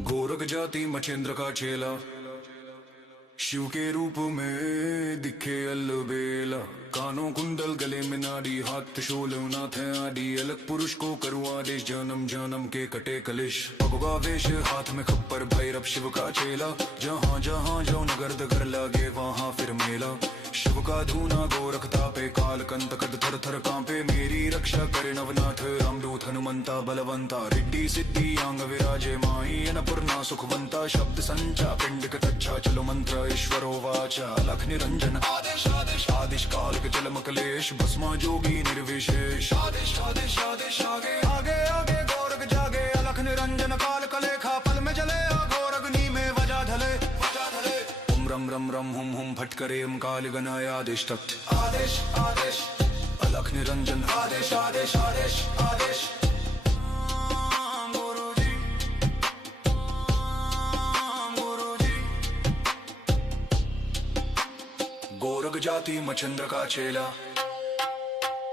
गोरख जाति मछेंद्र का चेला, शिव के रूप में दिखे अलबेला। कानों कुंडल गले में नाड़ी, हाथ त्रिशूल नाथ है आदि। अलग पुरुष को करूँ आदेश, जन्म जन्म के कटे कलिश। भगवा वेश हाथ में खप्पर, भैरव शिव का चेला। जहाँ जहाँ जाओ नगर दगर लागे वहाँ फिर मेला। शिव का धूना गोरख तापे, काल कंटक थर थर कांपे। मेरी रक्षा करे नवनाथ, रामदूत हनुमंता बलवंता। रिद्धि सिद्धि अंग विराजे, माई अन्नपूर्णा सुखवंता। शब्द संचा पिंड कच्चा, चलो मंत्र ईश्वरो वाचा। लख निरंजन आदेश आदेश आदेश, काल के चल मकलेश। भस्मा जोगी निर्विशेष, आदेश आदेश आदेश। आगे आगे आगे गोरख जागे, अलख निरंजन काल कलेखा। पल में जले अघोर अग्नि में वजा धले वजा धले। ओम रम रम रम हुम हुम फटकरे ओम काल गणाय आदेश तत्। आदेश आदेश अलख निरंजन, आदेश आदेश आदेश आदेश। गोरख जाति मछेंद्र का चेला,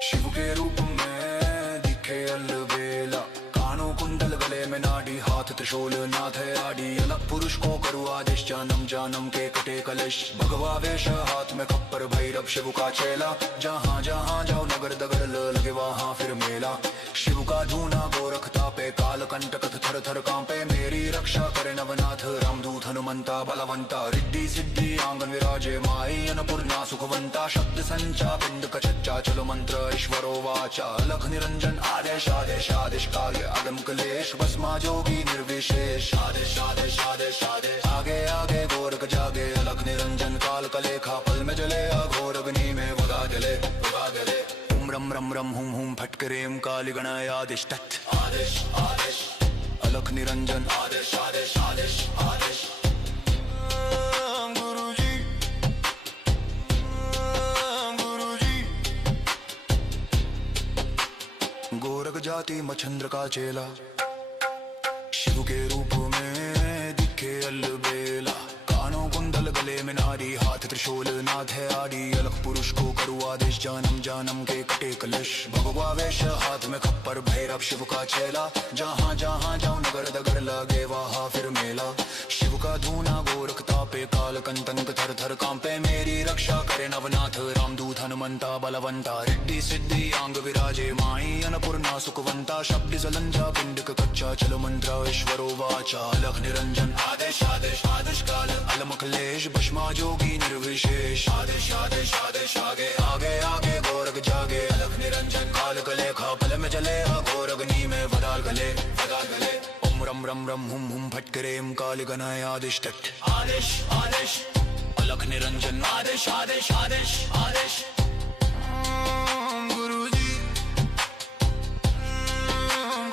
शिव के रूप में दिखे अलबेला। कानों कुंडल गले में नाड़ी, हाथ त्रिशूल नाथ है आदि। अलग पुरुष को करूँ आदेश, जन्म जन्म के कटे कलिश। भगवा वेश हाथ में खप्पर, भैरव शिव का चेला। जहाँ जहाँ जाओ नगर दगर लगे वहाँ फिर मेला। शिव का धूना गोरख तापे, काल कंटक थर थर कांपे। मेरी रक्षा करे नवनाथ, रामदूत हनुमंता बलवंता। रिद्धि सिद्धि आंगन विराजे, माई अन्नपूर्णा सुखवंता। शब्द संचा पिंड कच्चा, चलो मंत्र ईश्वरो वाचा। लख निरंजन आदेश आदेश आदेश, काल अगम कलेश। भस्मा जोगी निर्विशेष, आदेश आदेश आदेश आदेश। आगे आगे गोरख जागे, अलख निरंजन काल कलेखा। पल में जले अघोर अग्नि में वगा गले वगा गले। ओम रम रम रम हुम हुम फटकरे ओम काल गणाय आदेश तत्। आदेश आदेश अलख निरंजन, आदेश आदेश आदेश आदेश। गुरुजी गुरुजी। गोरख जाति मछेंद्र का चेला, शिव के रूप में दिखे अलबेला। कानों कुंडल गले में नाड़ी, हाथ त्रिशूल नाथ है आदि। अलग पुरुष को करूँ आदेश, जन्म जन्म के कटे कलिश। भगवा वेश हाथ में खप्पर, भैरव शिव का चेला। जहाँ जहाँ जाओ नगर दगर लगे वहाँ फिर मेला। शिव का धूना गोरख तापे, काल कंटक थर थर कांपे। मेरी रक्षा करे नवनाथ, रामदूत हनुमंता बलवंता। रिद्धि सिद्धि अंग विराजे, माई अन्नपूर्णा सुखवंता। शब्द जलंजा पिंड कच्चा, चलो मंत्र ईश्वरो वाचा। लख निरंजन आदेश आदेश आदेश, काल अलमकलेश। भस्मा जोगी निर्विशेष, आदेश आदेश आदेश। आगे आगे आगे गोरख जागे, अलख निरंजन काल कलेखा। पल में जले अघोर अग्नि में वदाल गले वदाल गले। ओम रम रम रम हुम हुम फटकरे ओम काल गणाय आदेश तत्। आदेश आदेश अलख निरंजन, आदेश आदेश आदेश आदेश। गुरुजी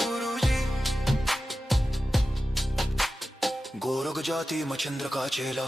गुरुजी। गोरख जाति मछेंद्र का चेला,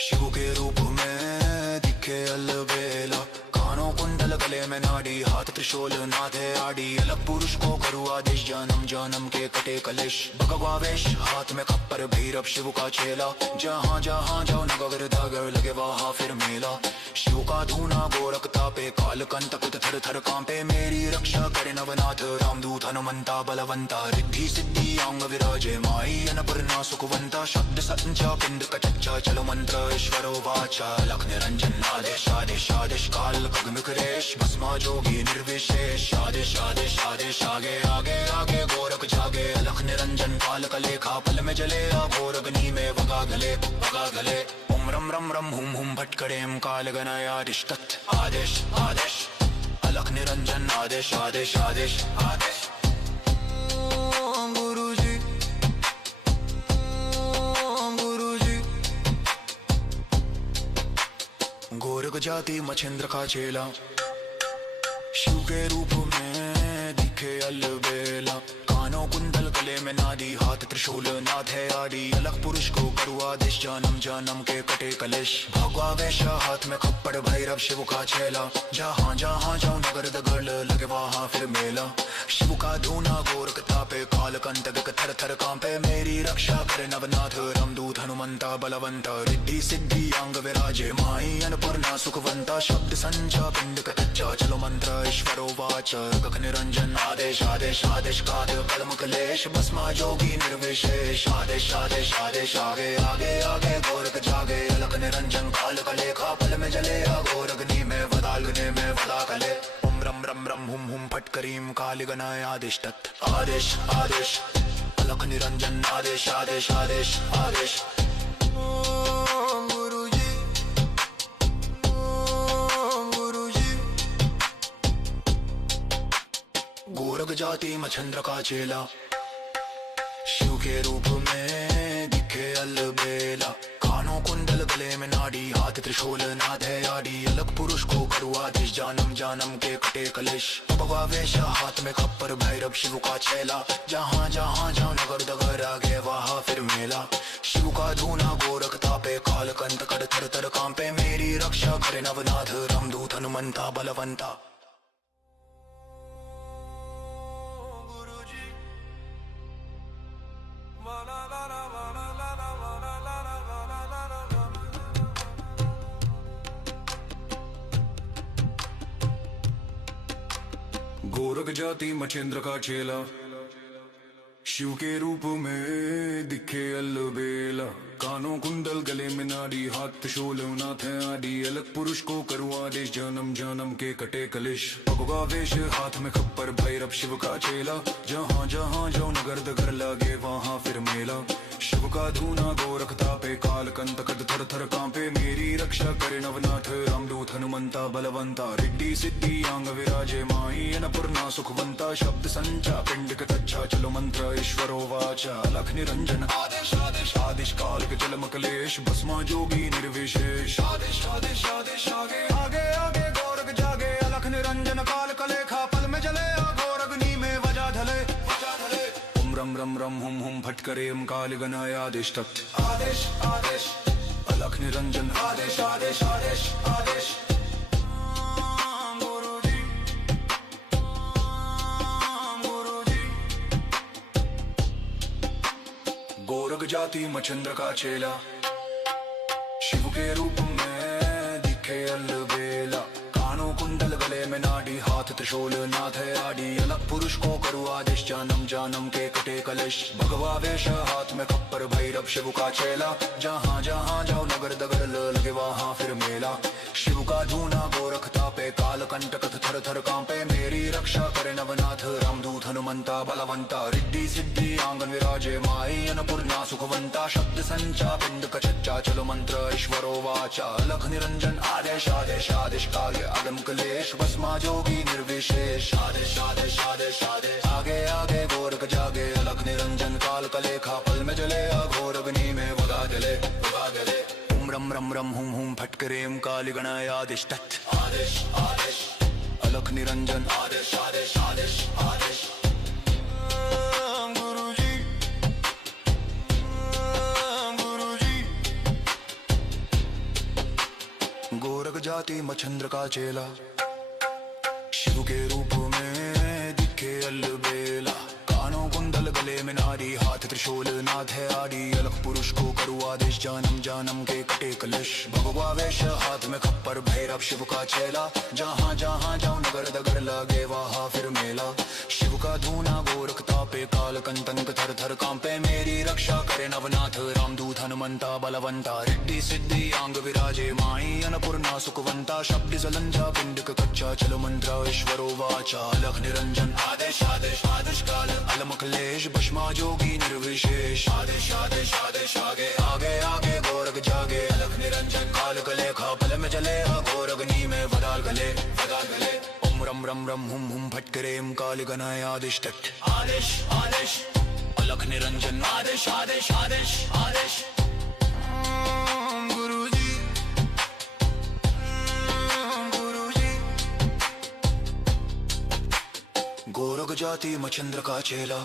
शिव के रूप में दिखे अलबेला। कानों कुंडल गले में नाड़ी, हाथ त्रिशूल नाथ है आदि। अलग पुरुष को करूँ आदेश, जन्म जन्म के कटे कलिश। भगवा वेश हाथ में खप्पर, भैरव शिव का चेला। जहाँ जहाँ जाओ नगर दगर लगे वहाँ फिर मेला। शिव का धूना गोरख तापे, काल कंटक थर थर कांपे। मेरी रक्षा करे नवनाथ, रामदूत हनुमंता बलवंता। रिद्धि सिद्धि अंग विराजे, माई अन्नपूर्णा सुखवंता। शब्द संचा पिंड कच्चा, चलो मंत्र ईश्वरो वाचा। लख निरंजन आदेश आदेश आदेश, काल अगम कलेश। भस्मा जोगी निर्विशेष, आदेश आदेश आदेश। आगे आगे आगे गोरख जागे, अलख निरंजन काल कलेखा। पल में जले अघोर अग्नि में वगा गले वगा गले। ओम रम रम रम हुम हुम फटकरे ओम काल गणाय आदेश तत्। आदेश आदेश अलख निरंजन, आदेश आदेश आदेश आदेश। गुरुजी गुरुजी। गोरख जाति मछेंद्र का चेला, शिव के रूप में दिखे अलबेला। कानों कुंडल गले में नाड़ी, हाथ त्रिशूल नाथ है आदि। अलग पुरुष को करूँ आदेश, जन्म जन्म के कटे कलिश। भगवा वेश हाथ में खप्पर, भैरव शिव का चेला। जहाँ जहाँ जाओ नगर दगर लगे वहाँ फिर मेला। शिव का धूना गोरख तापे, काल कंटक थर थर कांपे। मेरी रक्षा करे नवनाथ, रामदूत हनुमंता बलवंता। रिद्धि सिद्धि अंग विराजे, माई अन्नपूर्णा सुखवंता। शब्द संचा पिंड कच्चा, चलो मंत्र ईश्वरो वाचा। लख निरंजन आदेश आदेश आदेश, काल कलम कलेश। भस्मा भस्मा जोगी निर्विशेष आदेश आदेश आदेश आगे आगे आगे गोरख जागे अलख निरंजन काल कलेखा पल में जले अघोर अग्नि में वदाग्नि में वदा कले ओम रम रम रम हुम फट करीम काल गणाय आदेश तत् आदेश आदेश अलख निरंजन आदेश आदेश आदेश आदेश गोरख जाति मच्छंद्र का चेला शिव के रूप में दिखे अलबेला कानों कुंडल गले में नाड़ी हाथ त्रिशूल नाद है आड़ी अलग पुरुष को करू आदेश जानम जानम के कटे कलेश भगवा वेश हाथ में खप्पर भैरव शिव का चेला जहाँ जहाँ जाओ नगर दगर आगे वहाँ फिर मेला शिव का धूना गोरख तापे काल कंत कर थर थर कांपे मेरी रक्षा करे नवनाथ रामदूत हनुमंता बलवंता गोरख जाति मच्छेंद्र का चेला शिव के रूप में दिखे अलबेला कानों कुंडल गले में नाड़ी हाथ त्रिशूल नाथ है आदि अलग पुरुष को करू आदेश जन्म जन्म के कटे कलेश भगवा वेश हाथ में खप्पर भैरव शिव का चेला जहाँ जहाँ जाओ नगर दगर लागे वहाँ फिर मेला शिव का धूना गोरख तापे काल कंत कद थर थर कांपे मेरी रक्षा करे नवनाथ रामदूत हनुमंता बलवंता रिद्धि सिद्धि अंग विराजे माई अन्नपूर्णा सुखवंता शब्द संचा पिंड कच्चा चलो मंत्र ईश्वरो वाचा लख निरंजन आदेश आदेश आदेश काल के जल मकलेश भस्मा जोगी निर्विशेष आदेश आदेश आदेश आगे आगे आगे गोरख जागे अलख निरंजन काल कलेखा पल में जले अघोर अग्नि में वजा धले ओम रम रम रम हुम फट करे काल गणाय आदेश तत् आदेश आदेश अलख निरंजन आदेश आदेश आदेश आदेश गोरख जाति मच्छेंद्र का चेला शिव के रूप में दिखे अलबेला कानों कुंडल गले में नाड़ी हाथ त्रिशूल नाथ है आड़ी अलग पुरुष को करू आदेश जानम जानम के कटे कलेश भगवा वेश हाथ में खप्पर भैरव शिव का चेला जहाँ जहाँ जाओ नगर दगर लगे वहाँ फिर मेला शिव का धूना गोरख तापे काल कंटक थर थर कांपे मेरी रक्षा करे नवनाथ रामदूत हनुमंता बलवंता रिद्धि सिद्धि आंगन विराजे माई अन्नपूर्णा सुखवंता शब्द संचा पिंड कच्चा चलो मंत्र ईश्वरो वाचा अलख निरंजन आदेश आदेश आदेश काल अगम कलेश भस्मा जोगी निर्विशेष आदेश आदेश आदेश आदेश आगे आगे गोरख जागे अलख निरंजन काल कलेखा पल में जले अघोर अग्नि में वगा गले ओम रम रम रम हुम फट करेम काल गणाय आदेश तत् आदेश आदेश अलख निरंजन आदेश आदेश आदेश आदेश गोरख जाति मच्छेंद्र का चेला शिव के रूप में दिखे अलबेला कानों कुंडल गले में नाड़ी हाथ त्रिशूल नाथ है आड़ी अलग पुरुष को करू आदेश जानम जानम के कटे कलेश भगवा वेश हाथ में खप्पर भैरव शिव का चेला जहाँ जहाँ जाओ नगर दगर लगे वहाँ फिर मेला शिव का धूना गोरख तापे काल कंतंक थर थर कांपे मेरी रक्षा करे नवनाथ रामदूत हनुमंता बलवंता रिद्धि सिद्धि अंग विराजे माई अन्नपूर्णा सुखवंता शब्द जलंजा पिंड कच्चा चलो मंत्र ईश्वरो वाचा अलख निरंजन आदेश आदेश आदेश काल अलम कलेश भस्मा जोगी निर्विशेष आदेश आदेश आदेश आगे आगे आगे गोरख जागे अलख निरंजन काल कलेखा पल में जले अघोर अग्नि में वदाल गले ओम रम रम रम हुम फट करेम काल गणाय आदेश तत् आदेश आदेश अलख निरंजन आदेश आदेश आदेश आदेश गोरख जाति मच्छेंद्र का चेला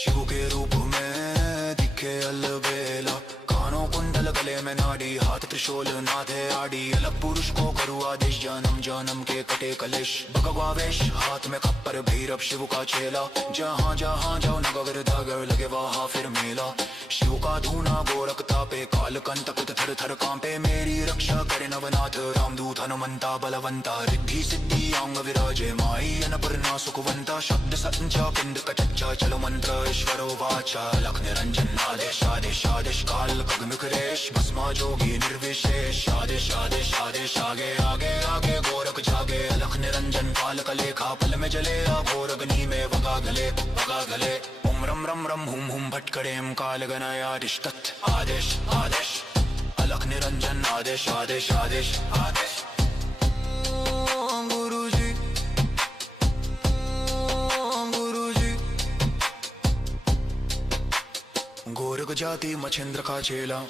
शिव के रूप में दिखे अलबेला कानों कुंडल कुंडल गले में नाड़ी, हाथ त्रिशूल नाथे आड़ी। अलग पुरुष को करूँ आदेश, जन्म जन्म के कटे कलेश। भगवा वेश हाथ में खप्पर, भैरव शिव का चेला। जहाँ जहाँ जाओ नगर धागर लगे वहाँ फिर मेला। शिव का धूना गोरख तापे, काल कंटक थर थर कांपे। मेरी रक्षा करे नवनाथ, रामदूत हनुमंता बलवंता। रिद्धि सिद्धि अंग विराजे, माई अन्नपूर्णा सुखवंता। शब्द संचा पिंड कचच्चा, चलो मंत्र ईश्वरो वाचा। लख निरंजन आदेश आदेश आदेश, काल खगमुखरेश। भस्मा जोगी निर्विशेष, आदेश आदेश आदेश। आगे आगे आगे गोरख जागे, अलख निरंजन काल कलेखा। पल में जले अघोर अग्नि में वगा गले वगा गले। ओम रम रम रम हुम हुम भटकड़ेम, काल गणाय आदेश तत् आदेश आदेश। अलख निरंजन आदेश आदेश आदेश आदेश। गोरख जाति मछेंद्र का चेला,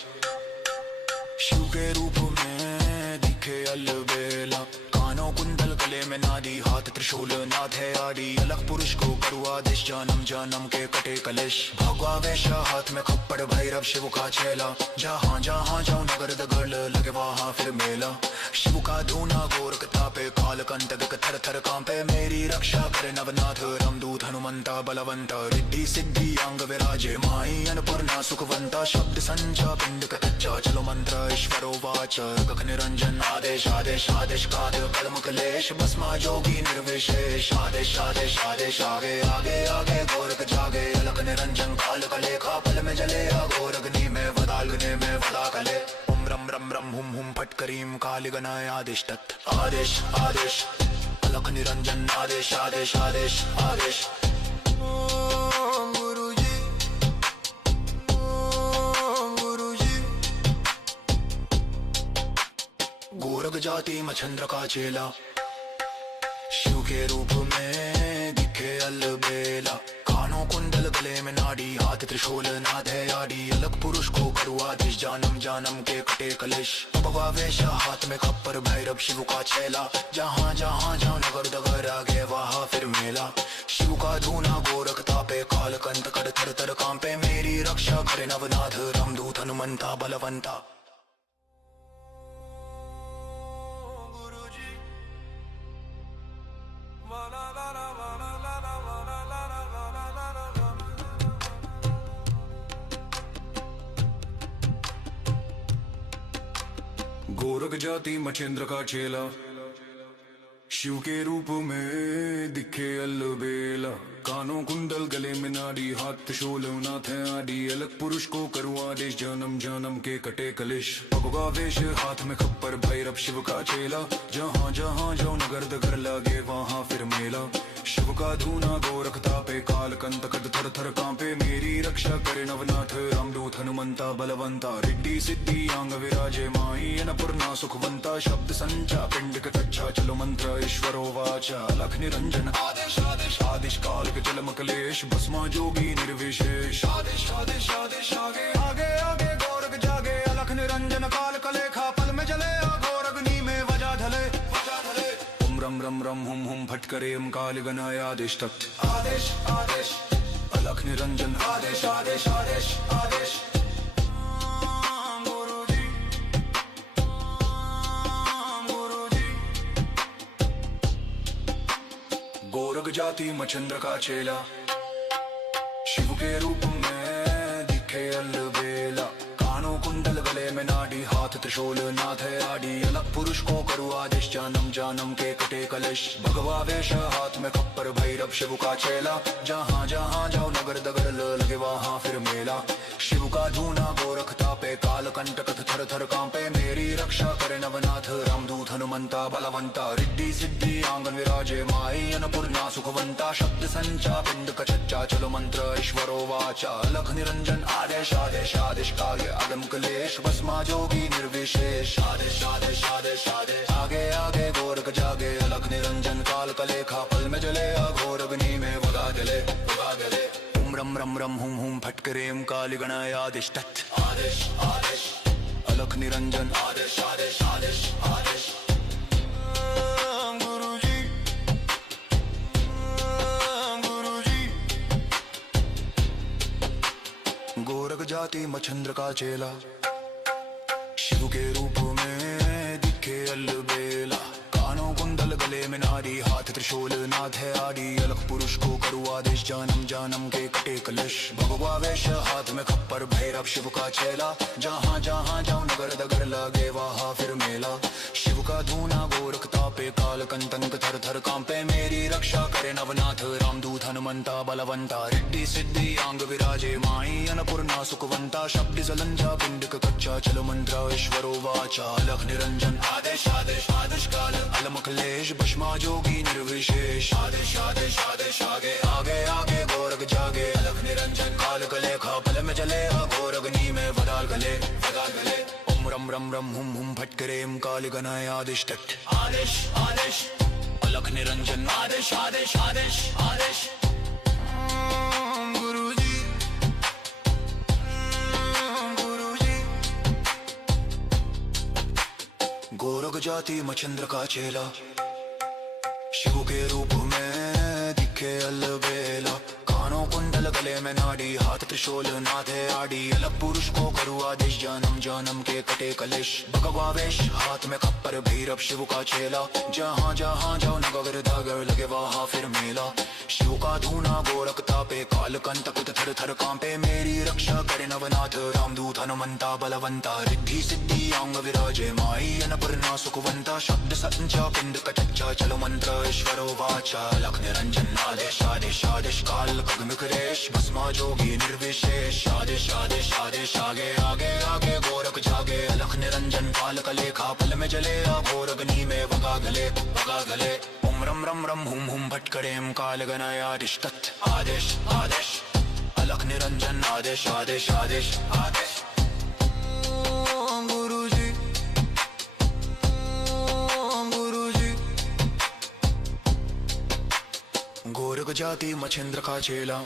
शिव के रूप में दिखे अलबेला। कानों कुंडल गले में नादी, हाथ त्रिशूल नाथ है आड़ी। अलग पुरुष को करूँ आदेश, जन्म जन्म के कटे कलेश। भगवा वेश हाथ में खप्पड़, भैरव शिव का चेला। जहाँ जहाँ जाओ नगर दगड़ लगे वहाँ फिर मेला। शिव का धूना गोरख तापे, काल कंटक थर थर कांपे। मेरी रक्षा करे नवनाथ, रामदूत हनुमंता बलवंता। रिद्धि सिद्धि अंग विराजे, माई अन्नपूर्णा सुखवंता। शब्द संचा पिंड कच्चा, चलो मंत्र ईश्वरो वाचा। गख निरंजन आदेश आदेश आदेश, काल कलम कलेश। भस्मा जोगी निर्विशेष, आदेश आदेश आदेश। आगे आगे आगे गोरख जागे, अलख निरंजन काल कलेखा। पल में जले अघोर अग्नि में वदाग्नि में वदा कले। ओम रम रम रम हुम हुम फटकरीम, काल गणाय आदेश तत् आदेश आदेश। अलख निरंजन आदेश आदेश आदेश आदेश। गोरख जाति मछंद्र का चेला, शिव के रूप में दिखे अलबेला। कानों कुंडल गले में नाड़ी, हाथ त्रिशूल नाथ है आड़ी। अलग पुरुष को करूँ आदेश, जन्म जन्म के कटे कलेश। भगवा वेश हाथ में खप्पर, भैरव शिव का चेला। जहाँ जहाँ जाओ नगर दगर आगे वहाँ फिर मेला। शिव का धूना गोरख तापे, काल कंटक थर थर कांपे। मेरी रक्षा करे नवनाथ, रामदूत हनुमंता बलवंता। गोरख जाति मछेंद्र का चेला, शिव के रूप में दिखे अलबेला। कानों कुंडल गले में नाड़ी, हाथ त्रिशूल नाथ है आड़ी। अलग पुरुष को करूँ आदेश, जन्म जन्म के कटे कलेश। भगवा वेश हाथ में खप्पर, भैरव शिव का चेला। जहाँ जहाँ जाओ नगर दगर लगे वहाँ फिर मेला। शिव का धूना गोरख तापे, काल कंटक थर थर कांपे। मेरी रक्षा करे नवनाथ, रामदूत हनुमंता बलवंता। रिद्धि सिद्धि अंग विराजे, माई अन्नपूर्णा सुखवंता। शब्द संचा पिंड कच्चा, चलो मंत्र ईश्वरो वाचा। लख निरंजन आदेश आदेश आदेश, काल के चलम कलेश। भस्मा जोगी निर्विशेष, आदेश आदेश आदेश। आगे आगे आगे गोरख जागे, अलख निरंजन काल कलेखा। पल में जले अघोर अग्नि में वजा धले वजा धले। ओम रम रम रम हुम हुम फटकरेम, काल गणाय आदेश तत् आदेश आदेश। अलख निरंजन आदेश आदेश आदेश आदेश। गोरख जाति मछंद्र का चेला, शिव के रूप में दिखे अलबेला। कानों कुंडल गले में नाड़ी, हाथ त्रिशूल नाथ है आड़ी। अलग पुरुष को करूँ आदेश, जन्म जन्म के कटे कलेश। भगवा वेश हाथ में खप्पर, भैरव शिव का चेला। जहाँ जहाँ जाओ नगर दगर लगे वहाँ फिर मेला। शिव का धूना गोरख तापे, काल कंटक थर थर कांपे। मेरी रक्षा करे नवनाथ, रामदूत हनुमंता बलवंता। रिद्धि सिद्धि आंगन विराजे, माई अन्नपूर्णा सुखवंता। शब्द संचा पिंड कच्चा, चलो मंत्र ईश्वरो वाचा। लख निरंजन आदेश आदेश आदेश, काल अगम कलेश। भस्मा जोगी निर्विशेष, आदेश आदेश आदेश आदेश। आगे आगे गोरख जागे, अलख निरंजन काल कलेखा। पल में जले अघोर अग्नि में वगा गले वगा गले। ओम रम रम रम हुम हुम फटकरेम, काल गणाय आदेश तत् आदेश आदेश। अलख निरंजन आदेश आदेश आदेश आदेश। गोरख जाति मछंद्र का चेला, शिव के रूप में दिखे अलबेला, कानों कुंडल गले में नारी, हाथ त्रिशूल नाथ है आदि, अलग पुरुष को करू आदेश, जन्म जन्म के कटे कलश, भगवा वेश हाथ में खप्पर, भैरव शिव का चेला, जहाँ जहाँ जाऊं नगर दगर लगे वहाँ फिर मेला, शिव का धूना गोरख तापे, काल कंतंक थर थर कांपे, मेरी रक्षा करे नवनाथ रामदूत हनुमंता बलवंता, रिद्धि सिद्धि अंग विराजे माई अन्नपूर्णा सुखवंता, शब्द जलंजा पिंडक कच्चा, चलो मंत्र ईश्वरो वाचा, अलख निरंजन आदेश आदेश आदेश काल, अलमकलेश भस्मा जोगी निर्विशेष, आदेश आदेश आदेश आगे आगे आगे गोरख जागे, अलख निरंजन काल कले खा पल में जले, घोर अग्नि में वदाल गले वदाल गले, ओम रम रम रम हुम फटकरेम काल गणाय आदेश तट, आदेश आदेश अलख निरंजन आदेश आदेश आदेश आदेश। गुरुजी गुरुजी गोरख जाति मच्छिंद्र का चेला, शिव के रूप में दिखे अलबेला, कानों कुंडल गले में नाड़ी, हाथ त्रिशूल नाथे आड़ी, अलग पुरुष को करू आदेश, जन्म जन्म के कटे कलेश, भगवा वेश हाथ में खप्पर, भैरव शिव का चेला, जहाँ जहाँ जाओ नगर दगर लगे वहाँ फिर मेला, शिव का धूना गोरख तापे, काल कंटक थर थर कांपे, मेरी रक्षा करे नवनाथ रामदूत हनुमंता बलवंता, रिद्धि सिद्धि अंग विराजे माई अन्नपूर्णा सुखवंता, शब्द संचा पिंड कच्चा, चलो मंत्र ईश्वरो वाचा, लख निरंजन आदेश आदेश आदेश काल खगमिकरेश, भस्मा जोगी निर्विशेष, आदेश आदेश आदेश आगे आगे आगे गोरख जागे, अलख निरंजन काल कलेखा पल में जले, घोर अग्नि में वगा गले, ओम रम रम रम हुम भटकरेम काल गणाय आदेश तत्, आदेश आदेश अलख निरंजन आदेश आदेश आदेश आदेश। गुरुजी गुरुजी गोरख जाति मच्छिंद्र का चेला,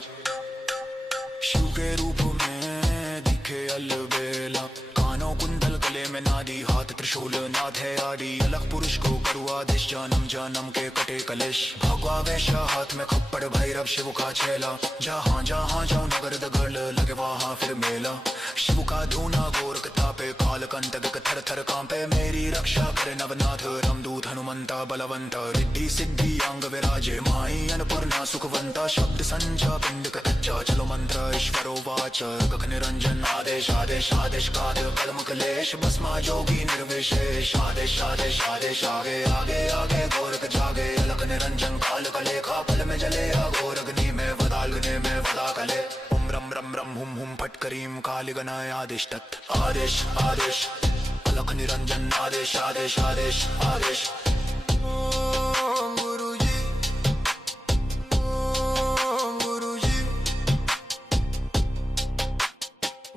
शिव के रूप में दिखे अलबेला, कानों कुंडल गले में नादी, हाथ त्रिशूल नाथ है आदि, अलग पुरुष को करू आदेश, जन्म जन्म के कटे कलेश, भगवा वेश हाथ में खप्पड़, भैरव शिव का चेला, जहाँ जहाँ जाऊं नगर दगर लगे वहाँ फिर मेला, शिव का धूना गोरख तापे, काल कंटक थर थर कांपे, मेरी रक्षा करे नवनाथ रामदूत हनुमंता बलवंता, रिद्धि सिद्धि अंग विराजे माई अन्नपूर्णा सुखवंता, शब्द संचा पिंड कच्चा, चलो मंत्र ईश्वरो वाचा, गख निरंजन आदेश आदेश आदेश काल कलम कलेश, भस्मा जोगी निर्विशेष, आदेश आदेश आदेश आगे आगे आगे गोरख जागे, अलख निरंजन काल कलेखा पल में जले, घोर अग्नि में वदाल गने में वदा कले, ओम रम रम रम हुम फटकरीम काल गणाय आदेश तत्, आदेश आदेश अलख निरंजन आदेश आदेश आदेश आदेश। गुरुजी गुरुजी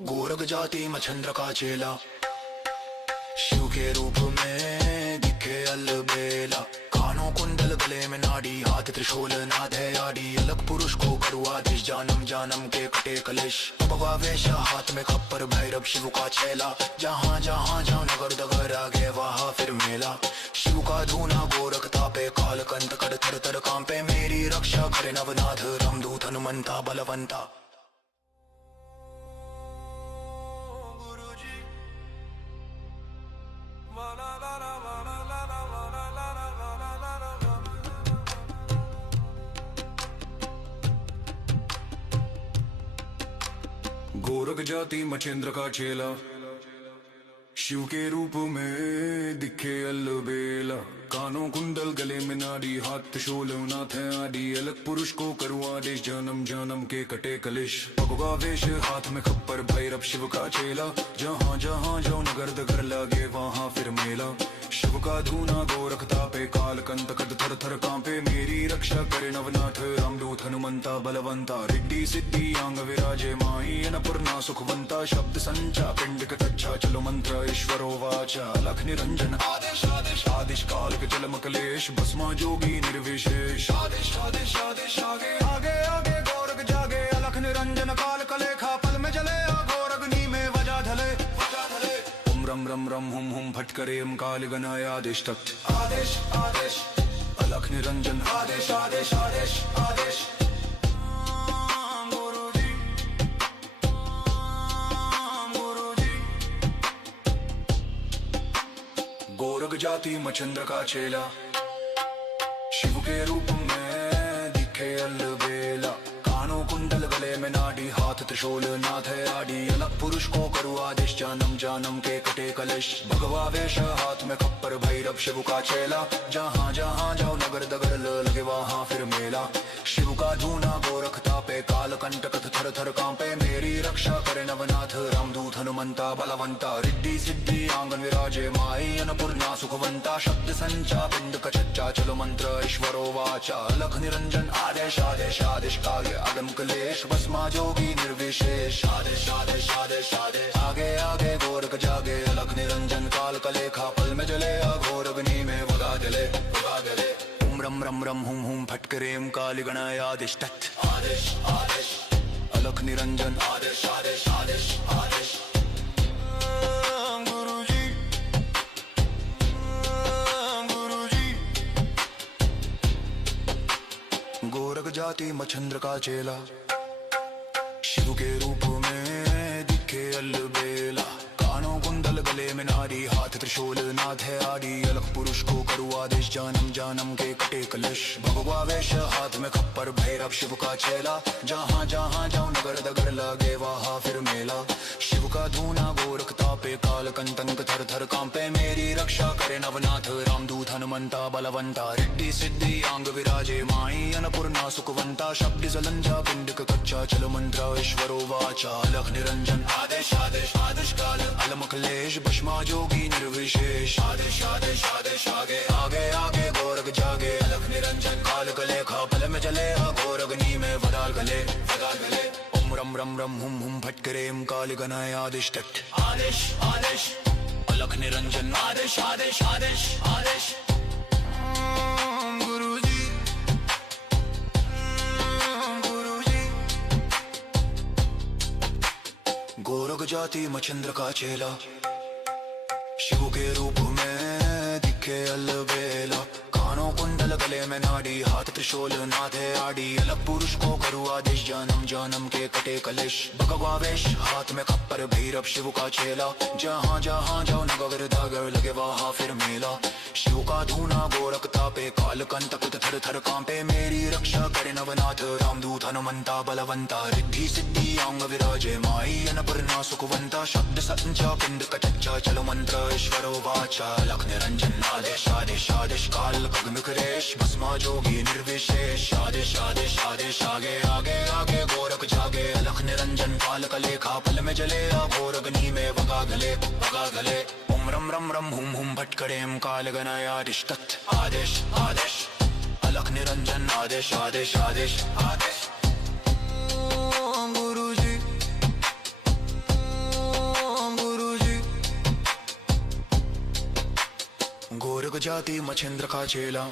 गोरख जाति मच्छिंद्र का चेला, शिव के रूप में दिखे अलबेला, कानों कुंडल गले में नाड़ी, हाथ त्रिशूल नाथ है आड़ी, अलग पुरुष को करू आदेश, जन्म जन्म के कटे कलेश, भगवा वेश हाथ में खप्पर, भैरव शिव का चेला, जहाँ जहाँ जाऊं नगर दगर आगे वहाँ फिर मेला, शिव का धूना गोरख तापे, काल कंट कर थर थर कांपे, मेरी रक्षा करे नवनाथ रामदूत हनुमंता बलवंता। गोरख जाति मच्छिंद्र का चेला, शिव के रूप में दिखे अलबेला, कानों कुंडल गले में नाड़ी, हाथ त्रिशूल नाथ है आदि, अलग पुरुष को करू आदेश, जन्म जन्म के कटे कलेश, भगवा वेश हाथ में खप्पर, भैरव शिव का चेला, जहाँ जहाँ जाऊं नगर दगर लगे वहाँ फिर मेला, शिव का धूना गोरख तापे, काल कंट कद थर थर कांपे, मेरी रक्षा करे नवनाथ रामदूत हनुमंता बलवंता, रिद्धि सिद्धि अंग विराजे माई अन्नपूर्णा सुखवंता, शब्द संचा पिंड कच्चा, चलो मंत्र ईश्वरो वाचा, लख निरंजन आदेश आदेश आदेश काल के जलम कलेश, भस्मा जोगी निर्विशेष, आदेश आदेश आदेश आगे आगे आगे गोरख जागे, अलख निरंजन काल कलेखा पल में जले, घोर अग्नि में वजा धले, ओम रम रम रम हुम फटकरेम काल गणाय आदेश तत्, आदेश आदेश अलख निरंजन आदेश आदेश आदेश आदेश। जाति मचंद्र का चेला, शिव के रूप में दिखे अलबेला। कानों कुंडल गले में नाड़ी, हाथ त्रिशूल नाथ है आड़ी। अलग पुरुष को करू आदेश, जानम जानम के कटे कलेश। भगवा वेश हाथ में खप्पर, भैरव शिव का चेला। जहाँ जहाँ जाओ नगर दगर लगे वहाँ फिर मेला। शिव का धूना गोरख तापे, काल कंटक थर थर कांपे। मेरी रक्षा करे नवनाथ, रामदूत हनुमंता बलवंता। रिद्धि सिद्धि आंगन विराजे, माई अन्नपूर्णा सुखवंता। शब्द संचा पिंड कचच्चा, चलो मंत्र ईश्वरो वाचा। अलख निरंजन आदेश आदेश आदेश काव्य अगम कलेश। भस्मा जोगी निर्विशेष, आदेश आदेश आदेश आदेश। आगे आगे गोरख जागे, अलख निरंजन काल कलेखा। पल में जले अघोर अग्नि में वगा जले वगा जले। ओम रम रम रम हुम हुम फटकरेम काली गणाय आदेश तत् आदेश आदेश। अलख निरंजन आदेश आदेश आदेश आदेश। गुरुजी गुरुजी। गोरख जाति मच्छंद्र का चेला, शिव के रूप में दिखे अलबेला। कानों कुंडल गले में नारी, हाथ त्रिशूल नाथ है आड़ी। अलग पुरुष को करू आदेश, जानम जानम के कटे कलश। भगवा वेश हाथ में खप्पर, भैरव शिव का चेला। जहाँ जहाँ जाओ नगर दगर लगे वहाँ फिर मेला। शिव का धूना गोरख तापे, काल कंटक थर थर कांपे। मेरी रक्षा करे नवनाथ, रामदूत हनुमंता बलवंता। रिद्धि सिद्धि आंग विराजे, माई अन्नपूर्णा सुखवंता। शब्द जलंजा पिंडक कच्चा, चलो मंत्र ईश्वरो वाचा। अलख निरंजन आदेश आदेश आदेश काल अलम कलेश। भस्मा जोगी निर्विशेष, आदेश आदेश आदेश। आगे आगे आगे गोरख जागे, अलख निरंजन काल कलेखा। पल में जले अघोर अग्नि में वदाल गले वदाल गले। ओम रम रम रम हुम हुम फटकरेम काली गणाय आदेश तत् आदेश आदेश। अलख निरंजन आदेश आदेश आदेश आदेश। गुरुजी गुरुजी। गोरख जाति मच्छंद्र का चेला, शिव के रूप में दिखे अलबेला। कानों कुंडल गले में नाड़ी, हाथ त्रिशूल नाथ है आड़ी। अलग पुरुष को करू आदेश, जानम जानम के कटे कलेश। भगवा वेश हाथ में खप्पर, भैरव शिव का चेला। जहाँ जहाँ जाओ नगर दगर लगे वहाँ फिर मेला। शिव का धूना गोरख तापे, काल कंटक थर थर कांपे। मेरी रक्षा करे नवनाथ, रामदूत हनुमंता बलवंता। रिद्धि सिद्धि आंग विराजे, माई अन्नपूर्णा सुखवंता। शब्द संचा पिंड कचच्चा, चलो मंत्र ईश्वरो वाचा। अलख निरंजन आदेश आदेश आदेश काल अग्निकरेश। भस्मा जोगी निर्विशेष, आदेश आदेश आदेश। आगे आगे आगे गोरख जागे, अलख निरंजन काल कलेखा। पल में जले अघोर अग्नि में वगा गले वगा गले। ओम रम रम रम हुम हुम फटकरेम काल गणाय आदेश तत् आदेश आदेश। अलख निरंजन आदेश आदेश आदेश आदेश। गुरुजी गुरुजी। गोरख जाति मच्छंद्र का चेला,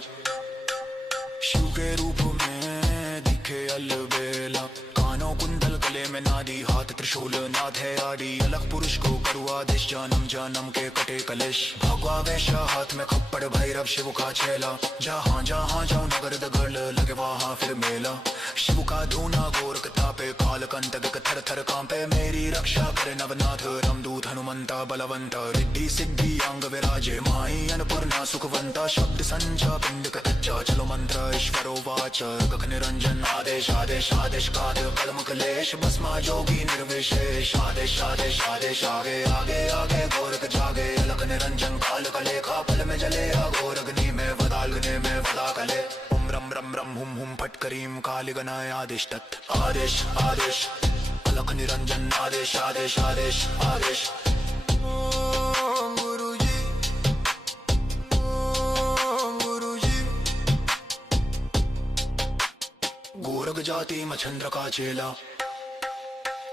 शिव के रूप में दिखे अलबेला। कानों कुंडल गले में नादी, हाथ त्रिशूल नाथ है आड़ी। अलग पुरुष को करू आदेश, जानम जानम के कटे कलेश। भगवा वेश हाथ में खप्पड़, भैरव शिव का चेला। जहाँ जहाँ जाओ नगर दगर लगे वहाँ फिर मेला। शिव का धूना गोरख तापे, काल कंटक थर थर कांपे। मेरी रक्षा करे नवनाथ, रामदूत हनुमंता बलवंता। रिद्धि सिद्धि अंग विराजे, माई अन्नपूर्णा सुखवंता। शब्द संचा पिंड कच्चा, चलो मंत्र ईश्वरो वाचा। गगन निरंजन आदेश आदेश आदेश काल कलम कलेश। भस्मा जोगी निर्विशेष, आदेश आदेश आदेश। आगे आगे आगे गोरख जागे, अलख निरंजन काल कलेखा। पल में जले अघोर अग्नि में वदाल गने में वदा कले। ओम रम रम रम हुम हुम फटकरीम काली गणाय आदेश तत् आदेश आदेश। अलख निरंजन आदेश आदेश आदेश आदेश। गुरुजी गुरुजी। गोरख जाति मच्छंद्र का चेला,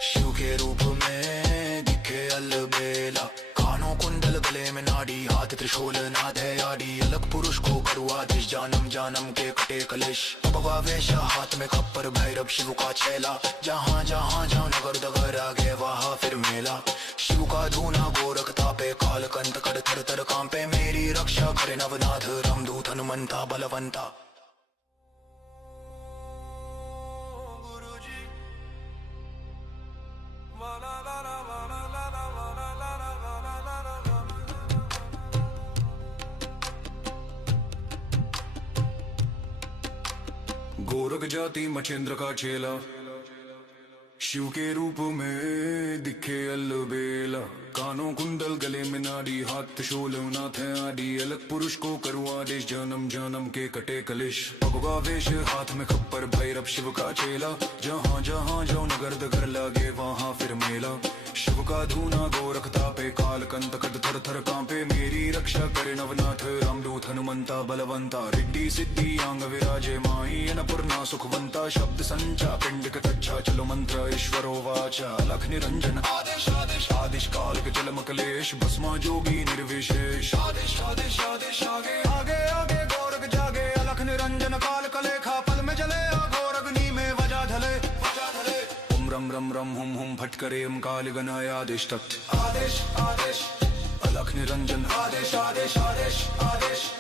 शिव के रूप में दिखे अलबेला। कानों कुंडल गले में नाड़ी, हाथ त्रिशूल नाथ है आड़ी। अलग पुरुष को करू आदेश, जानम जानम के कटे कलेश। भगवा वेश हाथ में खप्पर, भैरव शिव का चेला। जहाँ जहाँ जाओ नगर दगर आगे वहाँ फिर मेला। शिव का धूना गोरख तापे, काल कंटक थर थर कांपे। मेरी रक्षा करे नवनाथ, रामदूत हनुमंता बलवंता। गोरख जाति मछेंद्र का चेला, शिव के रूप में दिखे अलबेला। कानों कुंडल गले में नाड़ी, हाथ त्रिशूल नाथ है आदि। अलग पुरुष को करूँ आदेश, जन्म जन्म के कटे कलेश। भगवा वेश हाथ में खप्पर, भैरव शिव का चेला। जहाँ जहाँ जाओ नगर दगर लागे वहाँ फिर मेला। शिव का धूना गोरख तापे, काल कंत कद थर थर कांपे। मेरी रक्षा करे नवनाथ, रामदूत हनुमंता बलवंता। रिद्धि सिद्धि आंग विराजे, माई अन्नपूर्णा सुखवंता। शब्द संचा पिंड कच्चा, चलो मंत्र ईश्वरो वाचा। अलख निरंजन आदेश आदेश आदेश, काल के चल मकलेश। भस्मा जोगी निर्विशेष, आदेश आदेश आदेश। आगे आगे आगे गोरख जागे, अलख निरंजन काल कलेखा। पल में जले अघोर अग्नि में वजा ढले, वजा ढले। ओम रम रम रम हुम हुम फटकरे ओम काल गणाय आदेश तत्। आदेश आदेश अलख निरंजन, आदेश आदेश आदेश आदेश।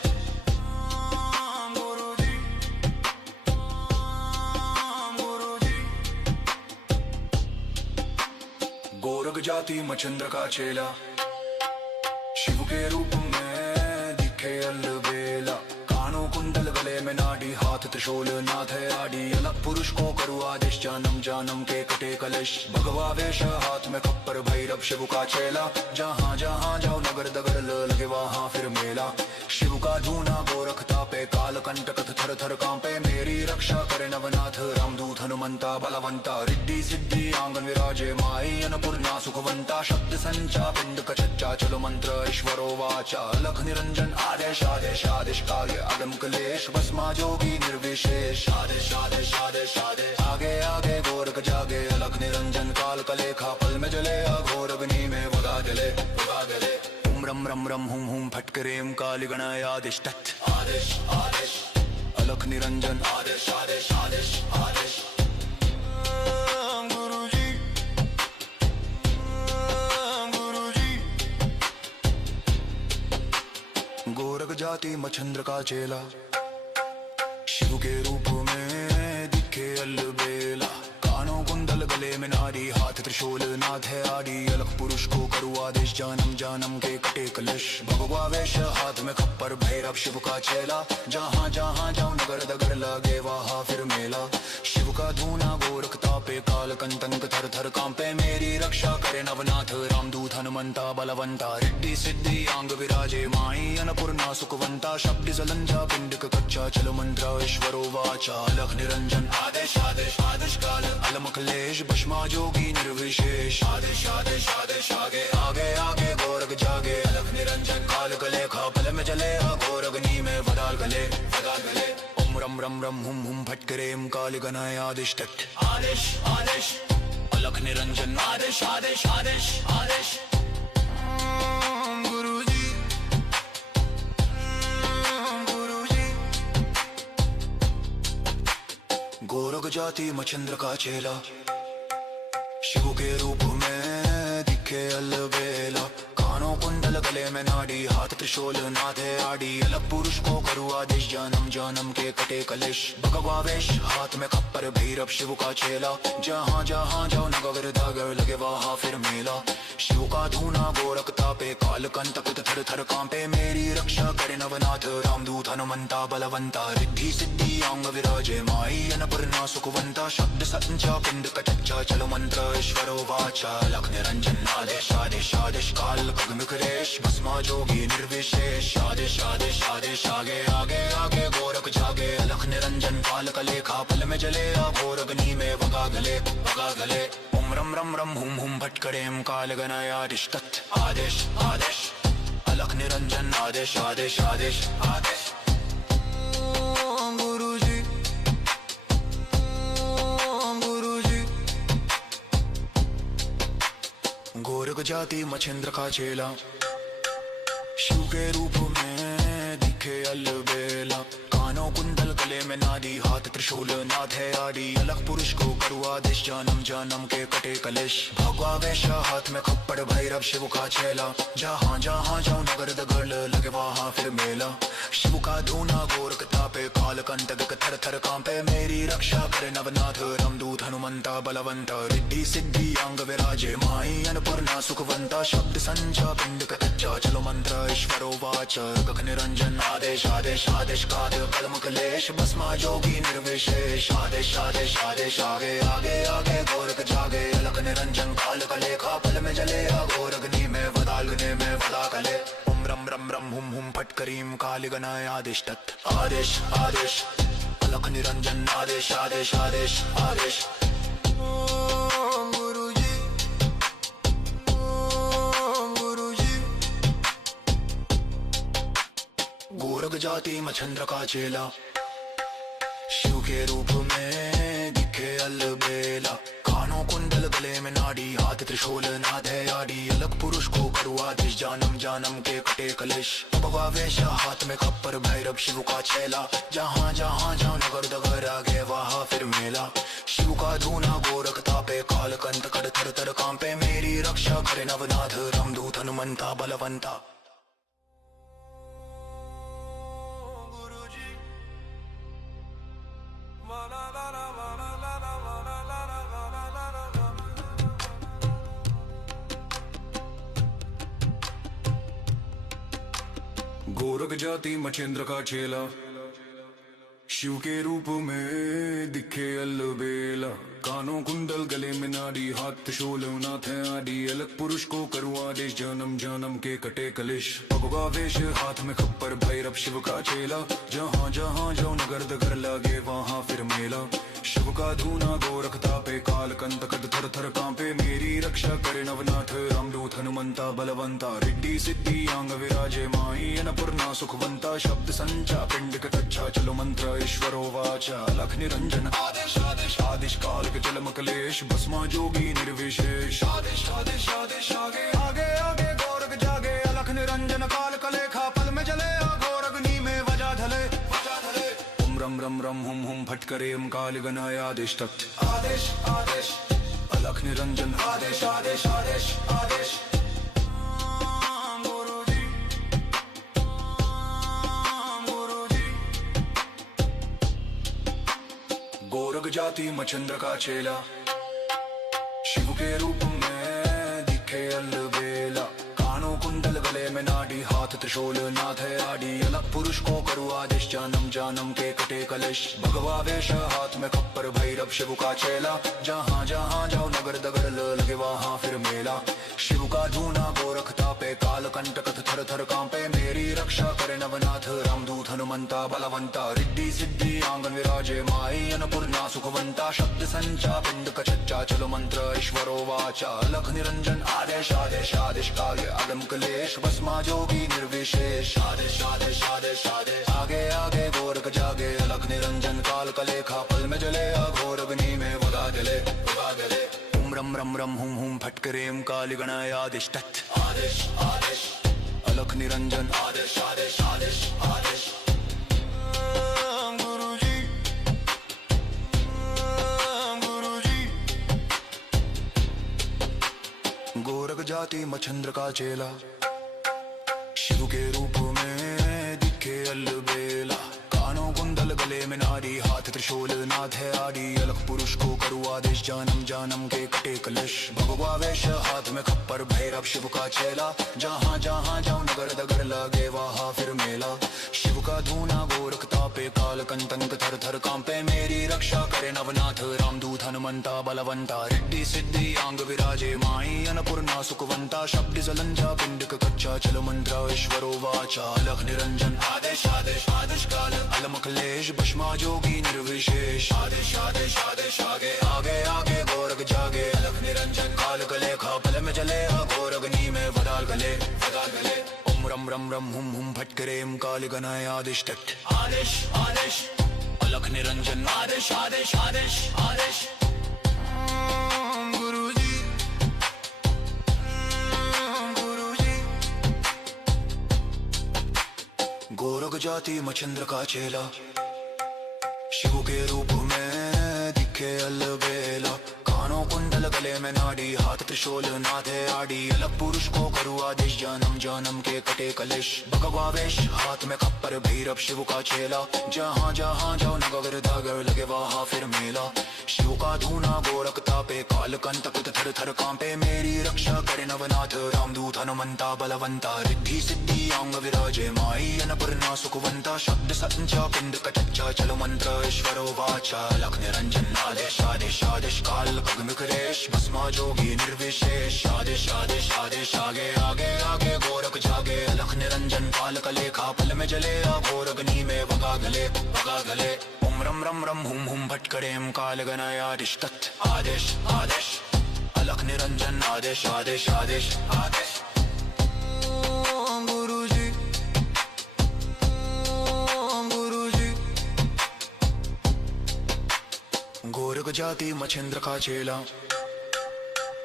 गोरख जाति मछंद्र का चेला, शिव के रूप में दिखे अलबेला। कानों कुंडल गले में नाड़ी, हाथ त्रिशूल नाथ है आदि। अलग पुरुष को करूँ आदेश, जन्म जन्म के कटे कलेश। भगवा वेश हाथ में खप्पर, भैरव शिव का चेला। जहाँ जहाँ जाओ नगर दगर लगे वहाँ फिर मेला। शिव का धूना गोरख तापे, काल कंटक थर थर कांपे। मेरी रक्षा करे नवनाथ, रामदूत हनुमंता बलवंता। रिद्धि सिद्धि आंगन विराजे, माई अन्नपूर्णा सुखवंता। शब्द संचा पिंड कच्चा, चलो मंत्र ईश्वरो वाचा। अलख निरंजन आदेश आदेश आदेश, काल आदम कलेश। भस्मा जोगी निर्विशेष, आदेश आदेश आदेश आदेश। आगे आगे गोरख जागे, अलख निरंजन काल कलेखा। पल में जले अघोर अग्नि में वगा जले, वगा जले। ओम रम रम रम हुम हुम फटकरे ओम काल गणाय आदेश तत्। आदेश आदेश अलख निरंजन, आदेश आदेश आदेश आदेश। गुरुजी गुरुजी। गोरख जाति मछंद्र का चेला, शिव के रूप में दिखे अलबेला। कानों कुंडल गले में नाड़ी, हाथ त्रिशूल नाथ है आदि। अलग पुरुष को करूँ आदेश, जन्म जन्म के कटे कलेश। भगवा वेश हाथ में खप्पर, भैरव शिव का चेला। जहाँ जहाँ जाओ नगर दगर लागे वहाँ फिर मेला। शिव का धूना गोरख तापे, काल कंटक थर थर कांपे। मेरी रक्षा करे नवनाथ, रामदूत हनुमंता बलवंता। रिद्धि सिद्धि आंग विराजे, माई अन्नपूर्णा सुखवंता। शब्द जलंजा पिंड कच्चा, चलो मंत्र ईश्वरो वाचा। अलख निरंजन आदेश आदेश आदेश, काल अलम कलेश। भस्मा जोगी निर्विशेष, आदेश आदेश आदेश। आगे आगे आगे गोरख जागे, अलख निरंजन काल कलेखा। पल में जले अघोर अग्नि में वदाल गले, वदाल गले। ओम रम रम रम हुम हुम फटकरे ओम काल गणाय आदेश तत्। आदेश आदेश अलख निरंजन, आदेश आदेश आदेश आदेश। गुरुजी गुरुजी। गोरख जाति मछंद्र का चेला, शिव के रूप में दिखे अलबेला। कानों कुंडल गले में नाड़ी, हाथ त्रिशूल नाथ है आदि। अलग पुरुष को करूँ आदेश, जन्म जन्म के कटे कलेश। भगवा वेश हाथ में खप्पर, भैरव शिव का चेला। जहाँ जहाँ जाओ नगर दगर लगे वहाँ फिर मेला। शिव का धूना गोरख तापे, काल कंटक थर थर कांपे। मेरी रक्षा करे नवनाथ, रामदूत हनुमंता बलवंता। रिद्धि सिद्धि आंग विराजे, माई अन्नपूर्णा सुखवंता। शब्द संचा पिंड कच्चा, चलो मंत्र ईश्वरो वाचा। अलख निरंजन आदेश आदेश आदेश, काल कलेश। भस्मा जोगी निर्विशेष, आदेश आदेश आदेश। आगे आगे आगे गोरख जागे, अलख निरंजन काल कलेखा। पल में जले अघोर अग्नि में वगा गले, वगा गले। ओम रम रम रम हुम हुम फटकरे ओम काल गणाय आदेश तत्। आदेश आदेश अलख निरंजन, आदेश आदेश आदेश आदेश। गुरुजी गुरुजी। गोरख जाति मछेंद्र का चेला, शिव के रूप में दिखे अलबेला। कानों कुंडल गले में नाड़ी, हाथ त्रिशूल नाथ है आदि। अलग पुरुष को करूँ आदेश, जन्म जन्म के कटे कलेश। भगवा वेश हाथ में खप्पर, भैरव शिव का चेला। जहाँ जहाँ जाओ नगर दगर लगे वहाँ फिर मेला। शिव का धूना गोरख तापे, काल कंटक थर थर कांपे। मेरी रक्षा करे नवनाथ, रामदूत हनुमंता बलवंता। रिद्धि सिद्धि अंग विराजे माई अन्नपूर्णा सुखवंता शब्द संचा पिंड का कच्चा चलो मंत्र ईश्वरो वाच गगन निरंजन आदेश आदेश आदेश काद कलम कलेश भस्मा जोगी निर्विशेष आदेश आदेश आदेश आगे आगे आगे गोरख जागे अलग निरंजन काल कलेखा पल में जले अघोरग्नि में वदाग्नि में वदा कले ओम रम रम रम हुम हुम फट करीम काल गणाय आदेश तत् आदेश आदेश अलग निरंजन आदेश आदेश आदेश आदेश गोरख जाति मछंद्र का चेला शिव के रूप में दिखे अलबेला कानों कुंडल गले में नाड़ी हाथ त्रिशूल नाद है आड़ी अलग पुरुष को करुआ दिश जानम जानम के कटे कलेश वेश हाथ में खप्पर भैरव शिव का चेला जहाँ जहाँ जाओ नगर दगर आगे वहाँ फिर मेला शिव का धूना गोरख तापे काल कंत कड़ थर थर कांपे मेरी रक्षा करे नवनाथ रामदूत हनुमंता बलवंता गोरख जाति मछेंद्र का चेला शिव के रूप में दिखे अलबेला कानों कुंडल गले में नाड़ी हाथ त्रिशूल नाथ है आदि अलग पुरुष को करूँ आदेश जन्म जन्म के कटे कलेश भगवा वेश हाथ में खप्पर भैरव शिव का चेला जहाँ जहाँ जाओ नगर दगर लागे वहाँ फिर मेला शिव का धूना गोरख तापे काल कंत कद थर थर कांपे मेरी रक्षा करे नवनाथ रामदूत हनुमंता बलवंता रिद्धि सिद्धि आंग विराजे माई अन्नपूर्णा सुखवंता शब्द संचा पिंड कच्चा चलो मंत्र ईश्वरो वाचा लख निरंजन आदेश आदेश आदेश काल के चलम कलेश भस्मा जोगी निर्विशेष आदेश आदेश आदेश आगे आगे आगे गोरख जागे अलख निरंजन काल कलेखा पल में जले अघोरग्नि में वजा धले ओम रम रम रम हुम हुम फट करे काल गणाय आदेश तत् आदेश आदेश अलख निरंजन आदेश आदेश आदेश आदेश गोरख जाति मछंद्र का चेला शिव के रूप में दिखे अलबेला कानों कुंडल गले में नाड़ी हाथ त्रिशूल नाथ है आड़ी अलग पुरुष को करूँ आदेश जानम जानम के कटे कलेश भगवा वेश हाथ में खप्पर भैरव शिव का चेला जहाँ जहाँ जाओ नगर दगर लगे वहाँ फिर मेला शिव का धूना गोरख तापे काल कंट कथ थर थर कांपे मेरी रक्षा करे नवनाथ रामदूत हनुमंता बलवंता रिद्धि सिद्धि आंगन विराजे माई अन्नपूर्णा सुखवंता शब्द संचा पिंड कच्चा चलो मंत्र ईश्वरो वाचा लख निरंजन आदेश आदेश आदेश कागे आदम कलेश भस्मा जोगी निर्विशेष आदेश आदेश आदेश आदेश आगे आगे गोरख जागे लख निरंजन काल कलेखा पल में जले अघोरग्नि में वगा दले ओम रम रम रम हुम हुम फट करेम काल गणाय आदेश तत् आदेश आदेश अलख निरंजन आदेश आदेश आदेश आदेश गोरख जाति मछंद्र का चेला शिव के रूप में दिखे अलबेला कानों कुंडल गले में नाड़ी हाथ त्रिशूल नाथ है आड़ी अलग पुरुष को करूँ आदेश जानम जानम के कटे कलश भगवा वेश हाथ में खप्पर भैरव शिव का चेला जहाँ जहाँ जाओ नगर दगर लागे वहाँ फिर मेला शिव का धूना गोरख तापे काल कंतन थर थर कांपे मेरी रक्षा करे नवनाथ रामदूत हनुमंता बलवंता रिद्धि सिद्धि आंग विराजे माई अन्नपूर्णा सुखवंता शब्द जलंजा पिंड कच्चा चलो मंत्र ईश्वरो वाचा लख निरंजन आदेश आदेश आदेश काल अलम कलेश भस्मा जोगी निर्विशेष आदेश आदेश आदेश आगे आगे आगे गोरख जागे लख निरंजन काल कलेखा पल में जले अघोरग्नि में वदाल गले ओम रम रम रम हुम हुम फट करेम काल गणाय आदेश तत् आदेश आदेश अलख निरंजन आदेश आदेश आदेश आदेश गोरख जाति मछंद्र का चेला शिव के रूप में दिखे अलबेला कानों कुंडल गले में नाड़ी, हाथ त्रिशूल नाथे आड़ी। अलग पुरुष को करूँ आदेश, जन्म जन्म के कटे कलेश। भगवा वेश हाथ में खप्पर, भैरव शिव का चेला। जहाँ जहाँ जाओ नगर धागर, लगे वहाँ फिर मेला। शिव का धूना गोरख तापे, काल कंटक थर थर कांपे। मेरी रक्षा करे नवनाथ, रामदूत हनुमंता बलवंता। रिद्धि सिद्धि अंग विराजे, माई अन्नपूर्णा सुखवंता। शब्द संचा पिंड कटच्चा, चलो मंत्र ईश्वरो वाचा। लख निरंजन आदेश आदेश आदेश, काल खगमिकरेश। भस्मा जोगी निर्विशेष, आदेश आदेश आदेश। आगे आगे आगे गोरख जागे, लख निरंजन काल कलेखा। पल में जले अघोर अग्नि में वगा गले। ओम रम रम रम हुम हुम भटकरेम काल गणायादिश तत्। आदेश आदेश अलख निरंजन, आदेश आदेश आदेश आदेश। ओम गुरुजी, ओम गुरुजी। गोरख जाति मछेंद्र का चेला,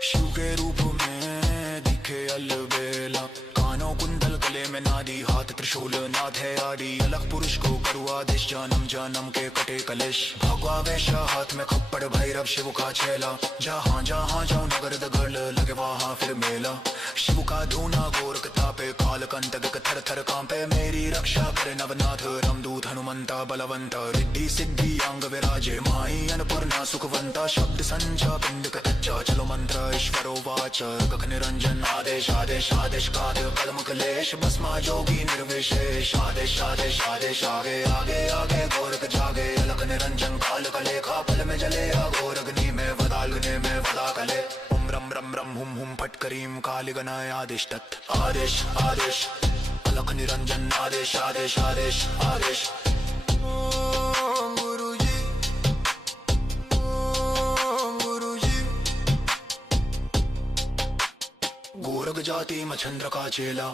शिव के रूप में दिखे अलबेला। कानों कुंडल गले में नादी, हाथ त्रिशूल नाथ है आदि। अलग पुरुष को करूँ आदेश, जन्म जन्म के कटे कलेश। भगवा वेश हाथ में खप्पड़, भैरव शिव का चेला। जहाँ जहाँ जाओ नगर दगर, लगे वहाँ फिर मेला। शिव का धूना गोरख तापे, काल कंटक थर थर कांपे। मेरी रक्षा करे नवनाथ, रामदूत हनुमंता बलवंता। रिद्धि सिद्धि अंग विराजे, माई अन्नपूर्णा सुखवंता। शब्द संचा पिंड कटच्चा, चलो मंत्र ईश्वरो वाचा। गख निरंजन आदेश आदेश आदेश, काल कलम कलेश। भस्मा जोगी निर्विशेष, आदेश आदेश आदेश। आगे आगे आगे गोरख जागे, अलख निरंजन काल कलेखा। पल में जले अघोर अग्नि में, वदाग्नि में वदा कले। ओम रम रम रम हुम हुम फटकरीम काल गणाय आदेश तत्। आदेश आदेश अलख निरंजन, आदेश आदेश आदेश आदेश। ओम गुरुजी, ओम गुरुजी। गोरख जाति मछंद्र का चेला,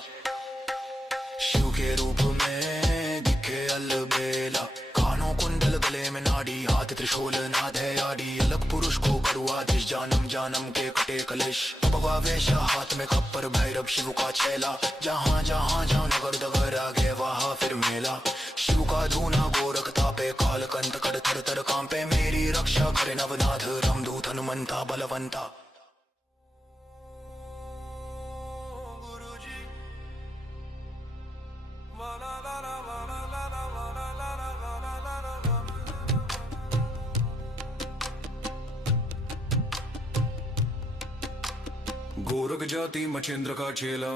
शिव के रूप में दिखे अलबेला। कानों कुंडल गले में नाड़ी, हाथ त्रिशूल नाथ है आड़ी। अलग पुरुष को करूँ आदेश, जन्म जन्म के कटे कलेश। भगवा वेश हाथ में खप्पर, भैरव शिव का चेला। जहाँ जहाँ जाओ नगर दगर, आगे वहाँ फिर मेला। शिव का धूना गोरख तापे, काल कंटक थर थर कांपे। मेरी रक्षा करे नवनाथ, रामदूत हनुमंता बलवंता। गोरख जाति मछेंद्र का चेला,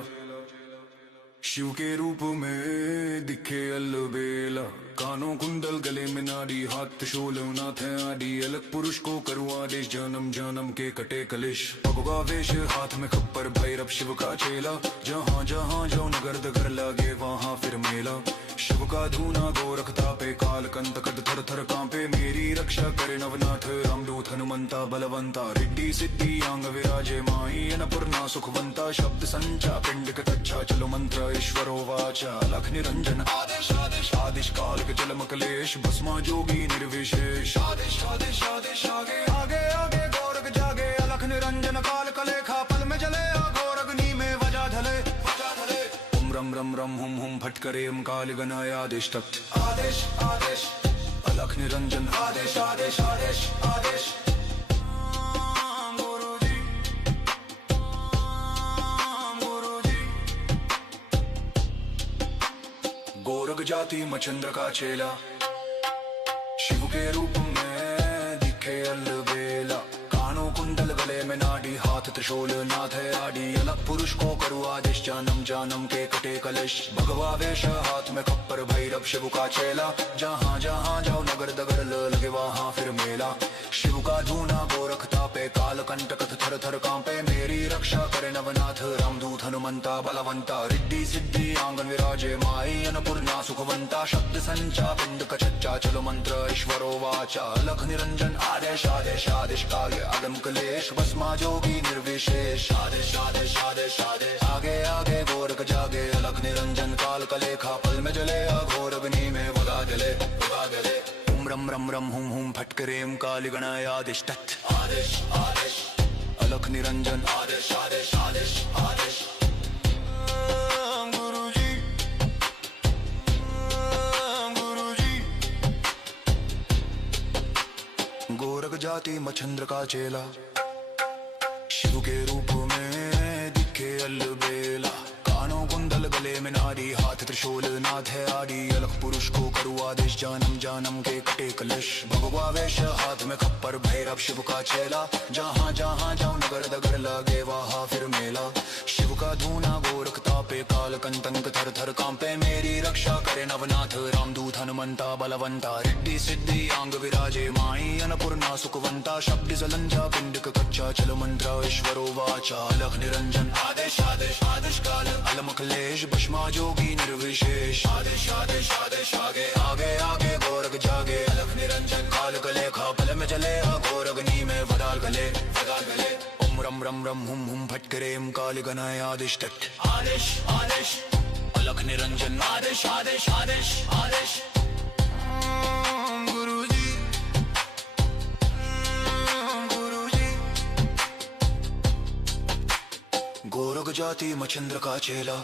शिव के रूप में दिखे अलबेला। कानों कुंडल गले में नाड़ी, हाथ त्रिशूल नाथ है आदि। अलग पुरुष को करूँ आदेश, जन्म जन्म के कटे कलेश। भगवा वेश हाथ में खप्पर, भैरव शिव का चेला। जहाँ जहाँ जाओ नगर दगर, लागे वहाँ फिर मेला। शिव का धूना गोरख तापे, काल कंटक थर थर कांपे। मेरी रक्षा करे नवनाथ, रामदूत हनुमंता बलवंता। रिद्धि सिद्धि अंग विराजे, माई अन्नपूर्णा सुखवंता। शब्द संचा पिंड कटच्चा, चलो मंत्र ईश्वरो वाचा। लख निरंजन आदेश आदेश आदेश, काल के जलम कलेश। भस्मा जोगी निर्विशेष, आदेश आदेश आदेश। आगे आगे आगे गोरख जागे, अलख निरंजन काल कलेखा। पल में जले अघोर अग्नि में वजा धले। ओम रम रम रम हुम हुम फटकरेम काल गणाय आदेश तत्। आदेश आदेश अलख निरंजन, आदेश आदेश आदेश आदेश। गोरख जाति मछंद्र का चेला, शिव के रूप में दिखे अलबेला। कानों कुंडल गले में नाड़ी, हाथ त्रिशूल नाथ है आड़ी। अलग पुरुष को करूँ आदेश, जन्म जन्म के कटे कलेश। भगवा वेश हाथ में खप्पर, भैरव शिव का चेला। जहाँ जहाँ जाओ नगर दगर, लगे वहाँ फिर मेला। शिव का धूना गोरख तापे, काल कंटक थर थर कांपे। मेरी रक्षा करे नवनाथ, रामदूत हनुमंता बलवंता। रिद्धि सिद्धि आंगन विराजे, माई अन्नपूर्णा सुखवंता। शब्द संचा पिंड कचच्चा, चलो मंत्र ईश्वरो वाचा। लख निरंजन आदेश आदेश आदेश, काल अगम कलेश। भस्मा जोगी निर्विशेष, आदेश आदेश आदेश आदेश। आगे आगे गोरख जागे, अलख निरंजन काल कलेखा। पल में जले अघोर अग्नि में वगा गले। ओम रम रम रम हुम हुम फटकरेम काल गणाय आदेश तत्। आदेश आदेश अलख निरंजन, आदेश आदेश आदेश आदेश। गुरुजी, गुरुजी। गोरख जाति मछंद्र का चेला, शिव के रूप में दिखे अलबेला, कानों कुंडल गले में नारी, हाथ त्रिशूल नाथ है आदि, अलग पुरुष को करू आदेश, जन्म जन्म के कटे कलश, भगवा वेश हाथ में खप्पर, भैरव शिव का चेला, जहाँ जहाँ जाऊं नगर दगर लगे वहाँ फिर मेला, शिव का धूना गोरख तापे, काल कंतंक थर थर कांपे, मेरी रक्षा करे नवनाथ रामदूत हनुमंता बलवंता, रिद्धि सिद्धि अंग विराजे, माई अन्नपूर्णा सुखवंता, शब्द जलंजा पिंडक कच्चा, चल मंत्र ईश्वरो वाचा, अलख निरंजन आदेश आदेश आदेश काल, अलम क्लेश भस्मा जोगी निर्विशेष, आदेश आदेश आदेश आगे आगे आगे गोरख जागे, अलख निरंजन काल गले खा पल में चले, गोरगनी में वदाल गले ओम रम रम रम हुम हुम फटकरेम काल गनाय आदेश तट, आदेश आदेश अलख निरंजन आदेश आदेश आदेश आदेश। गुरुजी गुरुजी गोरख जाति मच्छिंद्र का चेला,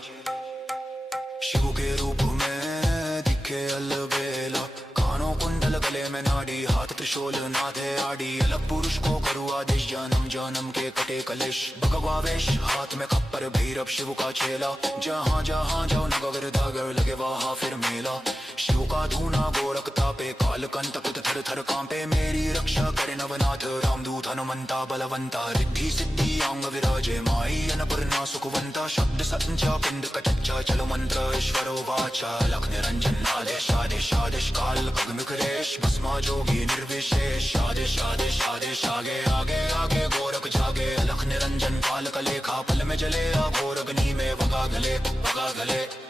शिव के रूप में दिखे अलबेला, कानों कुंडल गले में नाड़ी, हाथ त्रिशूल नाथे आड़ी, अलग पुरुष को करू आदेश, जन्म जन्म के कटे कलेश, भगवा वेश हाथ में खप्पर, भैरव शिव का चेला, जहाँ जहाँ जाओ नगर दागर लगे वहाँ फिर मेला, शिव का धूना गोरख तापे, काल कंतक थर थर कांपे, मेरी रक्षा करे नवनाथ रामदूत हनुमंता बलवंता, रिद्धि सिद्धि अंग विराजे, माई अन्नपूर्णा सुखवंता, शब्द संचा पिंड कच्चा, चलो मंत्र ईश्वरो वाचा, अलख निरंजन आदेश आदेश आदेश काल खगमिकरेश, भस्मा जोगी निर्विशेष, आदेश आदेश आदेश आगे आगे आगे गोरख जागे, अलख निरंजन काल कलेखा पल में जले, गोरगनी में वगा गले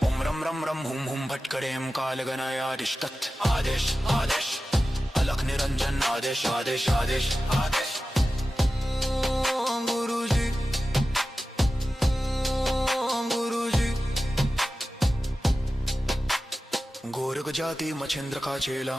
ओम रम रम रम हुम हुम भटकरेम काल गनाय आदेश तत्, आदेश आदेश अलख निरंजन आदेश आदेश आदेश आदेश। गुरुजी गुरुजी गोरख जाति मच्छिंद्र का चेला,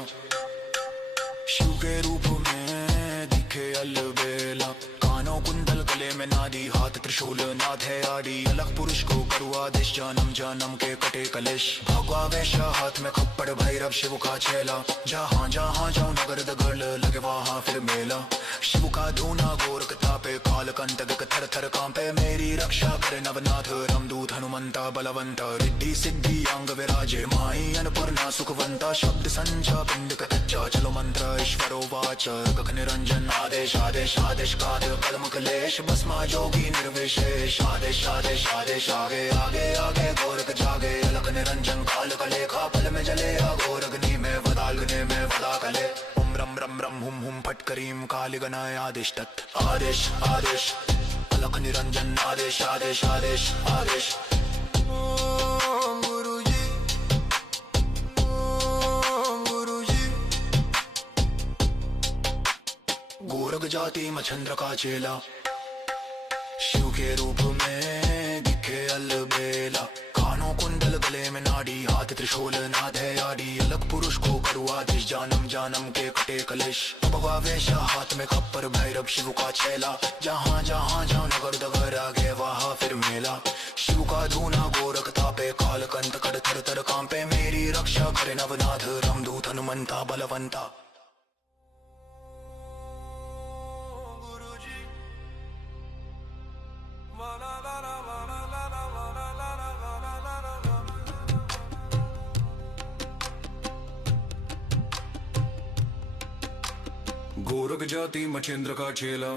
शिव के रूप में दिखे अलबेला, कानों कुंडल गले में नादी, हाथ त्रिशूल नाथ है आदि, अलग पुरुष को करू आदेश, जन्म जन्म के कटे कलेश, भगवा वेश हाथ में खप्पड़, भैरव शिव का चेला, जहाँ जहाँ जाऊं नगर दगर लगे वहाँ फिर मेला, शिव का धूना गोरख तापे, काल कंतक थर थर कांपे, मेरी रक्षा करे नवनाथ रामदूत हनुमंता बलवंता, रिद्धि सिद्धि अंग विराजे, माई अन्नपूर्णा सुखवंता, शब्द संचा पिंड कच्चा, चलो मंत्र ईश्वरो वाचा, गगन निरंजन आदेश आदेश आदेश काल कलम क्लेश, भस्मा जोगी निर्विशेष, आदेश आदेश आदेश आगे आगे आगे गोरख जागे, अलख निरंजन काल कलेखा पल में जले, गोरगनी में वदालगने में वदा कले ओम रम रम रम हुम हुम फटकरीम काल गनाय आदेश तत्, आदेश आदेश अलख निरंजन आदेश आदेश आदेश आदेश। गुरुजी गुरुजी गोरख जाति मच्छिंद्र का चेला, शिव के रूप में दिखे अलबेला, कानों कुंडल गले में नाड़ी, हाथ त्रिशूल नाथ है आड़ी, अलग पुरुष को करू आदेश, जन्म जन्म के कटे कलेश, भगवा वेश हाथ में खप्पर, भैरव शिव का चेला, जहाँ जहाँ जाओ नगर दगर आगे वहाँ फिर मेला, शिव का धूना गोरख तापे, काल कंत कड़ थर थर कांपे, मेरी रक्षा करे नवनाथ रामदूत हनुमंता बलवंता। गोरख जाति मच्छिंद्र का चेला,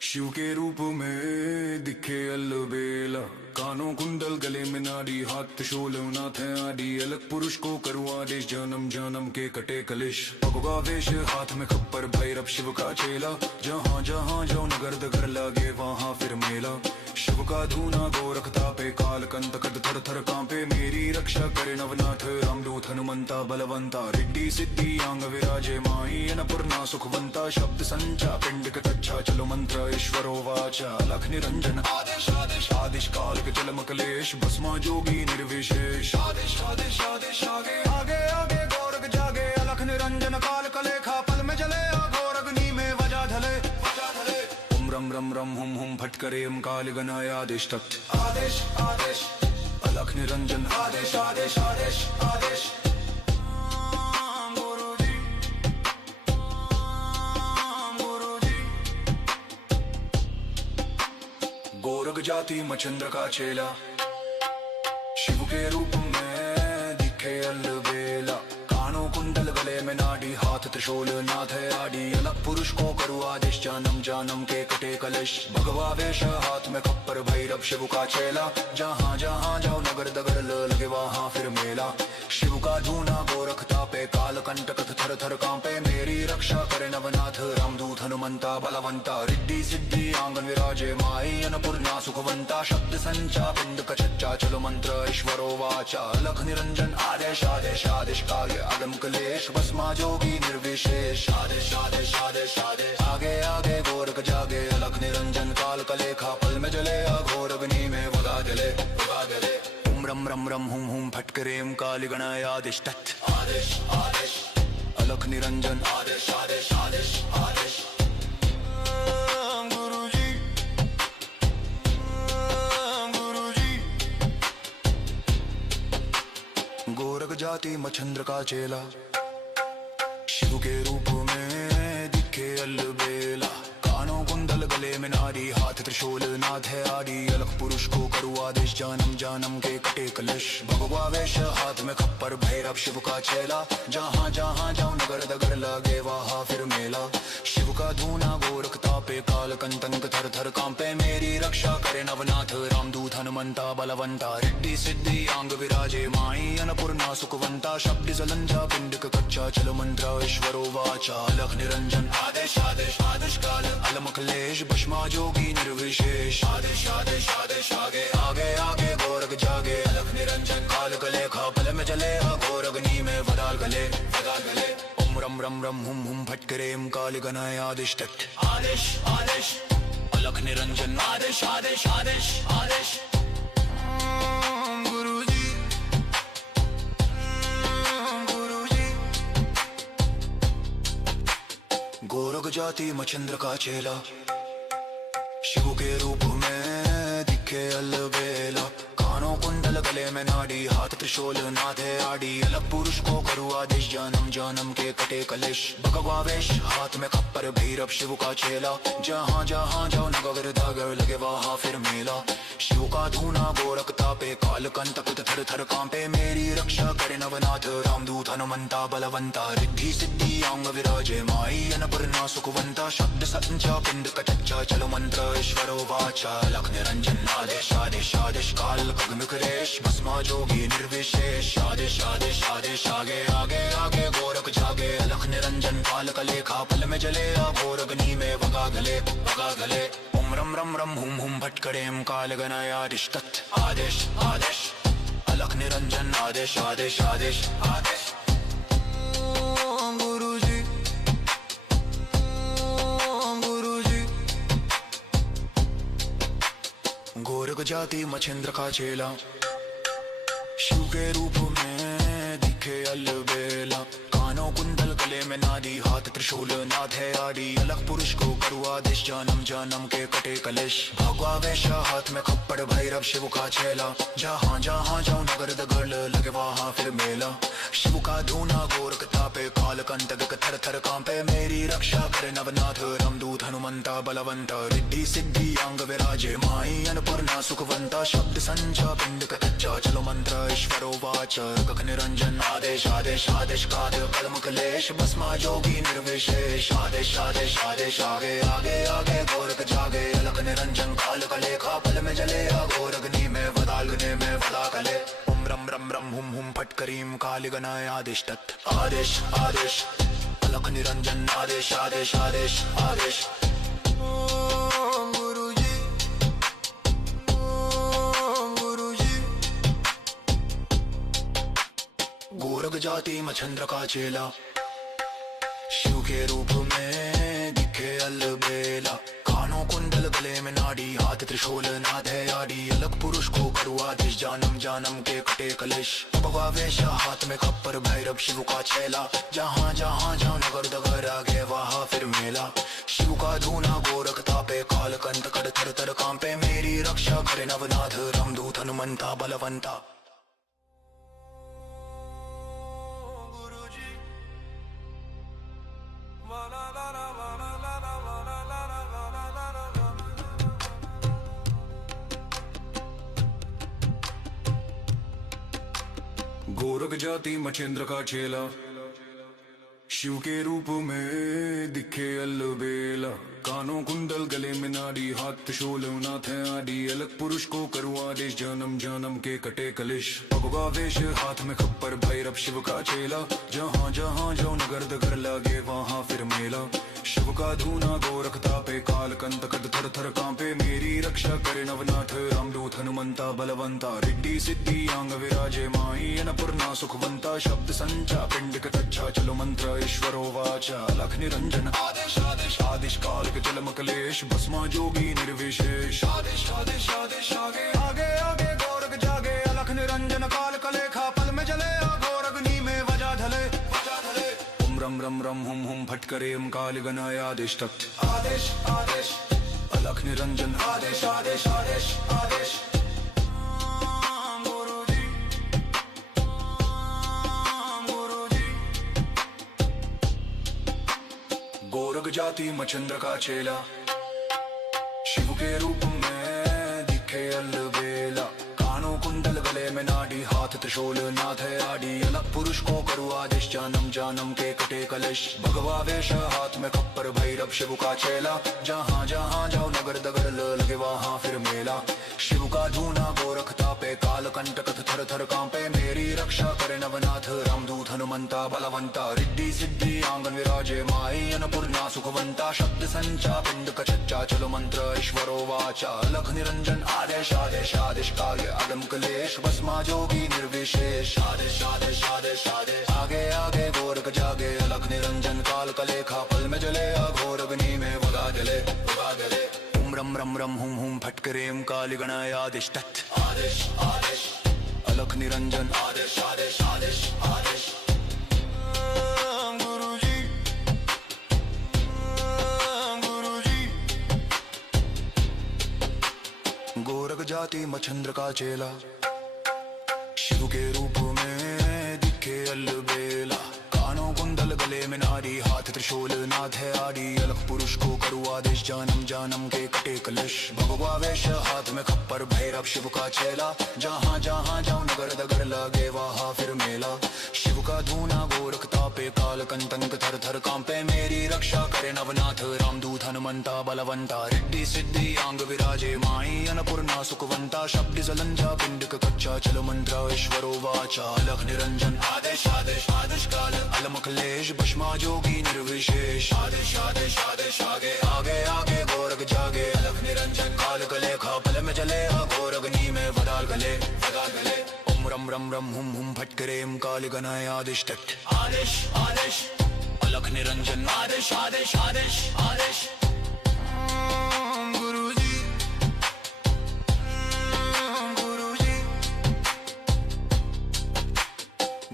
शिव के रूप में दिखे अलबेला, कानों कुंडल गले में नाड़ी, हाथ त्रिशूल नाथ है आदि, अलग पुरुष को करू आदेश, जन्म जन्म के कटे कलेश, भगवा वेश हाथ में खप्पर, भैरव शिव का चेला, जहाँ जहाँ जाओ नगर दगर लागे वहाँ फिर मेला, शिव का धूना गोरख तापे, काल कंतक थर थर कांपे, मेरी रक्षा करे नवनाथ रामदूत हनुमंता बलवंता, रिद्धि सिद्धि अंग विराजे, माई अन्नपूर्णा सुखवंता, शब्द संचा पिंड कच्चा, चलो मंत्र ईश्वरो वाचा, अलख निरंजन आदेश आदेश आदेश काल के चलम कलेश, भस्मा जोगी निर्विशेष, आदेश आदेश आदेश आगे आगे आगे गोरख जागे, अलख निरंजन काल कलेखा पल में जले, गोरगनी में वजा धले ओम रम रम रम हुम हुम फटकरेम काल गनाय आदेश तत्, आदेश आदेश अलख निरंजन आदेश आदेश आदेश आदेश। गोरख जाति मच्छिंद्र का चेला, शिव के रूप में दिखे अलबेला। कानों कुंडल गले में नाड़ी, हाथ त्रिशूल नाथ है आड़ी। अलग पुरुष को करू आदेश, जन्म जन्म के कटे कलश। भगवा वेश हाथ में खप्पर, भैरव शिव का चेला। जहाँ जहाँ जाओ नगर दगर लगे वहाँ फिर मेला। शिव का धूना गोरख तापे, काल कंटक थर थर कांपे। मेरी रक्षा करे नवनाथ, रामदूत हनुमंता बलवंता। रिद्धि सिद्धि आंगन विराजे, माई अन्नपूर्णा सुखवंता। शब्द संचा पिंड कचच्चा, चलो मंत्र ईश्वरो वाचा। लख निरंजन आदेश आदेश आदेश काव्य अगम क्लेश। भस्मा जोगी निर्विशेष, आदेश आदेश आदेश आदेश। आगे आगे गोरख जागे, अलख निरंजन काल कलेखा। पल में जले अघोर अग्नि में वगा जले वगा जले। रम रम रम हुम हुम फटकरेम काली गणाय आदेश तत् आदेश आदेश। अलख निरंजन आदेश आदेश आदेश आदेश। गुरुजी गुरुजी। गोरख जाति मच्छिंद्र का चेला, शिव के रूप में दिखे अलबेला। कानों कुंडल गले में नाड़ी, हाथ त्रिशूल नाथ है आड़ी। अलग पुरुष को करू आदेश, जन्म जन्म के कटे कलश। भगवा वेश हाथ में खप्पर, भैरव शिव का चेला। जहाँ जहाँ जाओ नगर दगर लगे वहाँ फिर मेला। शिव का धूना गोरख तापे, काल कंटक थर थर कांपे। मेरी रक्षा करे नवनाथ, रामदूत हनुमंता बलवंता। रिद्धि सिद्धि आंग विराजे, माई अन्नपूर्णा सुखवंता। शब्द जलंजा पिंडक कच्चा, चलो मंत्र ईश्वरो वाचा। लख निरंजन आदेश आदेश आदेश काल अलम क्लेश। भस्मा जोगी निर्विशेष, आदेश आदेश आदेश। आगे आगे आगे गोरख जागे, अलख निरंजन काल कलेखा। पल में जले अघोर अग्नि में वदाल गले वदाल गले। ओम रम रम रम हुम हुम फटकरेम काली गणाय आदेश तत् आदेश आदेश। अलख निरंजन आदेश आदेश आदेश आदेश। गुरुजी गुरुजी। गोरख जाति मच्छिंद्र का चेला, शिव के रूप में दिखे अलबेला। कानों कुंडल गले में नाड़ी, हाथ त्रिशूल नाथ है आड़ी। अलग पुरुष को करू आदेश, जन्म जन्म के कटे कलेश। भगवा वेश हाथ में खप्पर, भैरव शिव का चेला। जहाँ जहाँ जाओ नगर दगर लगे वहाँ फिर मेला। शिव का धूना गोरख तापे, काल कंटक थर थर कांपे। मेरी रक्षा करे नवनाथ, रामदूत हनुमंता बलवंता। रिद्धि सिद्धि आंग विराजे, माई अन्नपूर्णा सुखवंता। शब्द संचा पिंड कचच्चा, चलो मंत्र ईश्वरो वाचा। लख निरंजन आदेश आदेश आदेश काल खग्न क्लेश। भस्मा जोगी निर्विशेष, आदेश आदेश आदेश। आगे आगे आगे गोरख जागे, अलख निरंजन काल कलेखा। पल में जले अघोर अग्नि में वगा गले वगा गले। ओम रम रम रम हुम हुम फटकरेम काल गणाय आदेश तत् आदेश आदेश। अलख निरंजन आदेश आदेश आदेश आदेश। गुरुजी गुरुजी। गोरख जाति मच्छिंद्र का चेला, शिव के रूप में दिखे अलबेला। कानों कुंडल गले में नाड़ी, हाथ त्रिशूल नाथ है आड़ी। अलग पुरुष को करू आदेश, जन्म जन्म के कटे कलेश। भगवा वेश हाथ में खप्पड़, भैरव शिव का चेला। जहाँ जहाँ जाओ नगर दगर लगे वहाँ फिर मेला। शिव का धूना गोरख तापे, काल कंटक थर थर कांपे। मेरी रक्षा करे नवनाथ, रामदूत हनुमंता बलवंता। रिद्धि सिद्धि आंग विराजे, माई अन्नपूर्णा सुखवंता। शब्द संचा पिंड कच्चा, चलो मंत्र ईश्वरो वाचा। लख निरंजन आदेश आदेश आदेश काल कलम क्लेश। भस्मा जोगी निर्विशेष, आदेश आदेश आदेश। आगे आगे आगे गोरख जागे, अलख निरंजन काल कलेखा। पल में जले अघोर अग्नि में वदाल गले में वदा गले। ओम रम रम रम हुम हुम फटकरीम काली गणाय आदेश तत् आदेश आदेश। अलख निरंजन आदेश आदेश आदेश आदेश। गुरुजी गुरुजी। गोरख जाति मच्छिंद्र का चेला, शिव के रूप में दिखे अलबेला। कानों कुंडल गले में नाड़ी, हाथ त्रिशूल नाथ है आड़ी। अलग पुरुष को करू आदेश, जन्म जन्म के कटे कलेश। भगवा वेश हाथ में खप्पर, भैरव शिव का चेला। जहाँ जहाँ जाओ नगर दगर आगे वहाँ फिर मेला। शिव का धूना गोरख तापे, काल कंटक थर थर कांपे। मेरी रक्षा करे नवनाथ, रामदूत हनुमंता बलवंता। गोरख जाति मछेंद्र का चेला, शिव के रूप में दिखे अलबेला। कानों कुंडल गले में नाड़ी, हाथ त्रिशूल नाथ है आदि। अलग पुरुष को करूँ आदेश, जन्म जन्म के कटे कलिश। भगवा वेश हाथ में खप्पर, भैरव शिव का चेला। जहाँ जहाँ जाओ नगर दगर लगे वहाँ फिर मेला। शिव का धूना गोरख तापे, काल कंत कद थर थर कांपे। मेरी रक्षा करे नवनाथ, रामदूत हनुमंता बलवंता। रिद्धि सिद्धि आंग विराजे, माई अन्नपूर्णा सुखवंता। शब्द संचा पिंड कच्चा, चलो मंत्र ईश्वरो वाचा। लख निरंजन आदेश आदेश आदेश, काल के चल मकलेश। भस्मा जोगी निर्विशेष, आदेश आदेश आदेश। आगे आगे आगे गोरख जागे, अलख निरंजन काल कलेखा। पल में जले अघोर अग्नि में वजा धले वजा धले। ओम रम रम रम हुम हुम फटकरे ओम काल गणाय आदेश तख्त। आदेश आदेश अलख निरंजन, आदेश आदेश आदेश आदेश। गोरख जाति मछेंद्र का चेला, शिव के रूप में दिखे अलबेला। कानों कुंडल गले में नाड़ी, हाथ त्रिशूल नाथ है आदि। अलग पुरुष को करूँ आदेश, जन्म जन्म के कटे कलश। भगवा वेश हाथ में खप्पर, भैरव शिव का चेला। जहाँ जहाँ जाओ नगर दगर लगे वहाँ फिर मेला। शिव का धूना गोरख तापे, काल कंटक थर थर कांपे। मेरी रक्षा करे नवनाथ, रामदूत हनुमंता बलवंता। रिद्धि सिद्धि आंगन विराजे, माई अन्नपूर्णा सुखवंता। शब्द संचा पिंड कच्चा, चलो मंत्र ईश्वरो वाचा। अलख निरंजन आदेश आदेश आदेश, काल अदम कलेश। भस्मा जोगी निर्विशेष, आदेश आदेश आदेश आदेश। आगे आगे गोरख जागे, अलख निरंजन काल कलेखा। पल में जले अघोर अग्नि में वगा जले वगा जले। ओम रम रम रम हुम हुम फटकरे ओम काल गणाय आदेश तत्। आदेश आदेश अलख निरंजन, आदेश आदेश आदेश आदेश। गुरुजी गुरुजी। गोरख जाति मछेंद्र का चेला, शिव के रूप में दिखे अलबेला। कानों कुंडल गले में नाड़ी, हाथ त्रिशूल नाथ है आदि। अलग पुरुष को करूँ आदेश, जन्म जन्म के कटे कलश। भगवा वेश हाथ में खप्पर, भैरव शिव का चेला। जहाँ जहाँ जाओ नगर दगर लगे वहाँ फिर मेला। शिव का धूना गोरख तापे, काल कंटक थर थर कांपे। मेरी रक्षा करे नवनाथ, रामदूत हनुमंता बलवंता। रिद्धि सिद्धि आंग विराजे, माई अन्नपूर्णा सुखवंता। शब्द जलंजा पिंड कच्चा, चलो मंत्र ईश्वरो वाचा। अलख निरंजन आदेश आदेश आदेश, काल अलमकलेश। भस्मा जोगी निर्विशेष, आदेश आदेश आदेश। आगे आगे आगे गोरख जागे, अलख निरंजन काल कलेखा। पल में जले अघोर अग्नि में वदाल गले वदाल गले। ओम रम रम रम हुम हुम फटकरे ओम काल गणाय आदेश तत्। आदेश आदेश अलख निरंजन, आदेश आदेश आदेश आदेश। गुरुजी गुरुजी।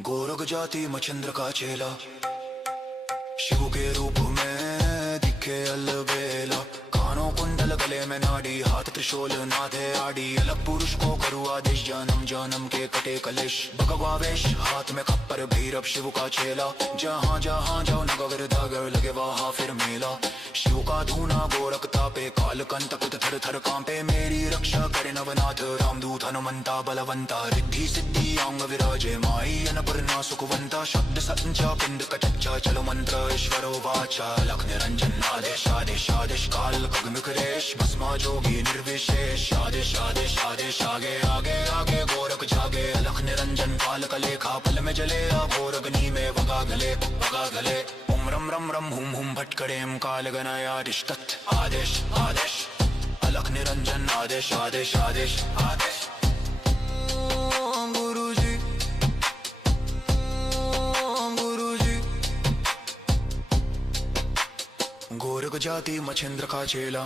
गोरख जाति मछेंद्र का चेला, शिव के रूप में दिखे अलबेला। कानों कुंडल गले में नाड़ी, हाथ त्रिशूल नाथ है आदि। अलग पुरुष को करूँ आदेश, जन्म जन्म के कटे कलिश। भगवा वेश हाथ में खप्पर, भैरव शिव का चेला। जहाँ जहाँ जाओ नगर दगर लगे वहाँ फिर मेला। शिव का धूना गोरख तापे, काल कंटक थर थर कांपे। मेरी रक्षा करे नवनाथ, रामदूत हनुमंता बलवंता। रिद्धि सिद्धि आंग विराजे, माई अन्नपूर्णा सुखवंता। शब्द संचा पिंड कच्चा, चलो मंत्र ईश्वरो वाचा। लख निरंजन आदेश आदेश आदेश, काल खगमिकरेश। भस्मा जोगी निर्विशेष, आदेश आदेश आदेश। आगे आगे आगे गोरख जागे, अलख निरंजन काल कलेखा। पल में जले अघोर अग्नि में वगा गले वगा गले। ओम रम रम रम हुम हुम फटकरे ओम काल गणाय आदेश तत्। आदेश आदेश अलख निरंजन, आदेश आदेश आदेश आदेश। गुरुजी गुरुजी। गोरख जाति मछेंद्र का चेला,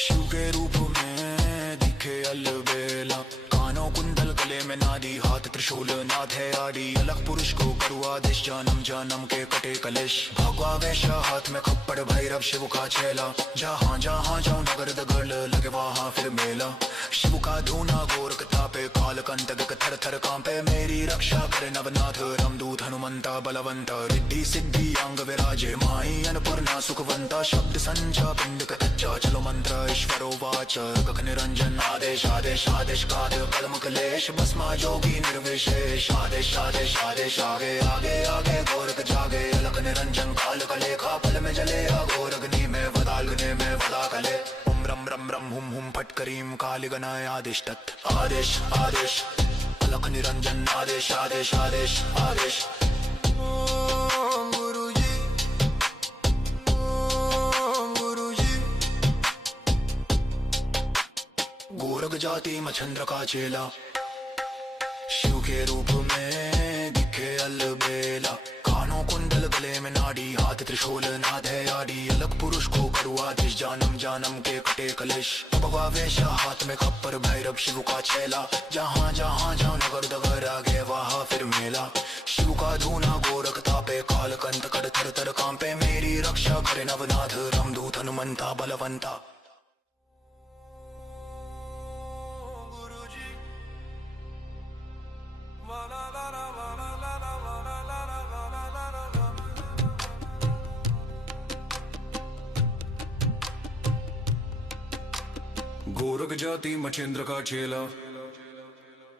शिव के रूप में दिखे अलबेला। कानों कुंडल गले में नाड़ी, हाथ त्रिशूल नाथ है आदि। अलग पुरुष को करूँ आदेश, जन्म जन्म के कटे कलेश। भगवा वेश हाथ में खप्पड़, भैरव शिव का चेला। जहाँ जहाँ जाओ नगर दगर लगे वहाँ फिर मेला। शिव का धूना गोरख तापे काल कंटक थर थर कांपे मेरी रक्षा करे नवनाथ रामदूत हनुमंता बलवंता रिद्धि सिद्धि अंग विराजे माई अन्नपूर्णा सुखवंता शब्द संचा पिंड कच्चा चलो मंत्र ईश्वरो वाच कख निरंजन आदेश आदेश आदेश काद कलम कलेश भस्मा जोगी निर्विशेष आदेश आदेश आदेश आगे आगे आगे गोरख जागे अलख निरंजन काल कलेखा पल में जले अघोर अग्नि में वदाग्नि में वदा कले ओम रम रम रम हुम हुम फट करीम काल गणाय आदेश तत् आदेश आदेश अलख निरंजन आदेश आदेश आदेश आदेश ओम गुरुजी ओम गुरुजी गोरख जाति मच्छंद्र का चेला शिव के रूप में दिखे अलबेला कानों कुंडल गले में नाड़ी हाथ त्रिशूल नाद है आड़ी अलग पुरुष को करू आदेश जानम जानम के कटे कलेश भगवा वेश हाथ में खप्पर भैरव शिव का चेला जहाँ जहाँ जाओ नगर दगर आगे वहाँ फिर मेला शिव का धूना गोरख तापे काल कंत कड़ थर थर कांपे मेरी रक्षा करे नवनाथ रामदूत हनुमंता बलवंता गोरख जाति मच्छिंद्र का चेला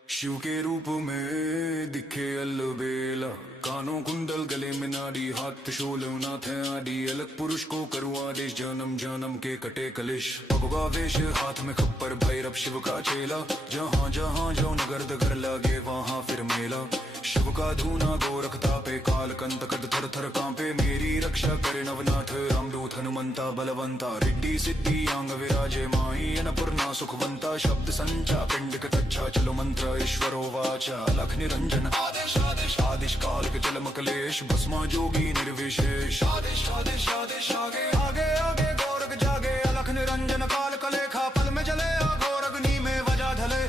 शिव के रूप में दिखे अलबेला कानों कुंडल गले में नाड़ी हाथ त्रिशूल नाथ है आदि अलग पुरुष को करू आदेश जन्म जन्म के कटे कलेश भगवा वेश हाथ में खप्पर भैरव शिव का चेला जहाँ जहाँ जाओ नगर दगर लागे वहाँ फिर मेला शिव का धूना गोरख तापे काल कंत कद थर थर कांपे मेरी रक्षा करे नवनाथ रामदूत हनुमंता बलवंता रिद्धि सिद्धि अंग विराजे माई अन्नपूर्णा सुखवंता शब्द संचा पिंड कच्चा चलो मंत्र ईश्वरो वाचा लख निरंजन आदेश आदेश आदेश काल के चल मकलेश भस्मा जोगी निर्विशेष आदेश आदेश आदेश आगे आगे आगे गोरख जागे अलख निरंजन काल कलेखा पल में जले अघोर अग्नि में वजा धले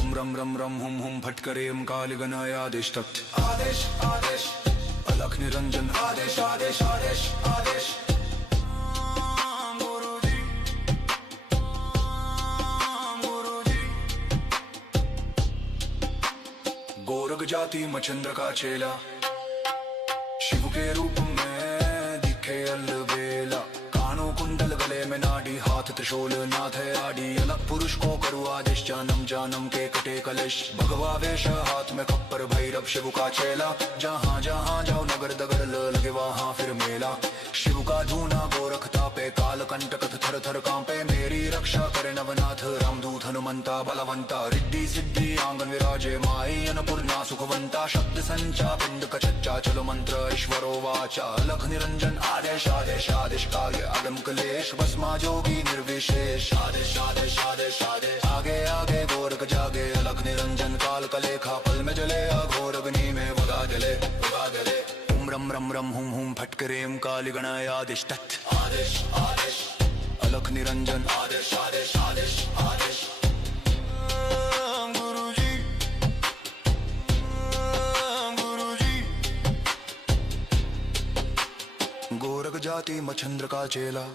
ओम रम रम रम हुम हुम फट करे काल गणाय आदेश तत् आदेश आदेश अलख निरंजन आदेश आदेश आदेश आदेश गोरख जाति मच्छिंद्र का चेला शिव के रूप में दिखे अलबेला कानों कुंडल गले में नाड़ी हाथ त्रिशूल नाथ है आड़ी अलग पुरुष को करू आदेश जानम जानम के कटे कलेश भगवा वेश हाथ में खप्पर भैरव शिव का चेला जहाँ जहाँ जाओ नगर दगर लगे वहाँ फिर मेला शिव का धूना गोरख तापे काल कंटक थर थर कांपे मेरी रक्षा करे नवनाथ रामदूत हनुमंता बलवंता रिद्धि सिद्धि आंगन विराजे माई अन्नपूर्णा सुखवंता शब्द संचा पिंड कच्चा चलो मंत्र ईश्वरो वाचा अलख निरंजन आदेश आदेश आदेश काल अगम कलेश भस्मा जोगी निर्विशेष आदेश आदेश आदेश आदेश आगे आगे गोरख जागे अलख निरंजन काल कलेखा पल में जले अघोर अग्नि में वगा जले ओम रम रम रम हुम हुम फट करेम काल गणाय आदेश तत् आदेश आदेश अलख निरंजन आदेश आदेश आदेश आदेश गुरुजी गुरुजी गोरख जाति मच्छिंद्र का चेला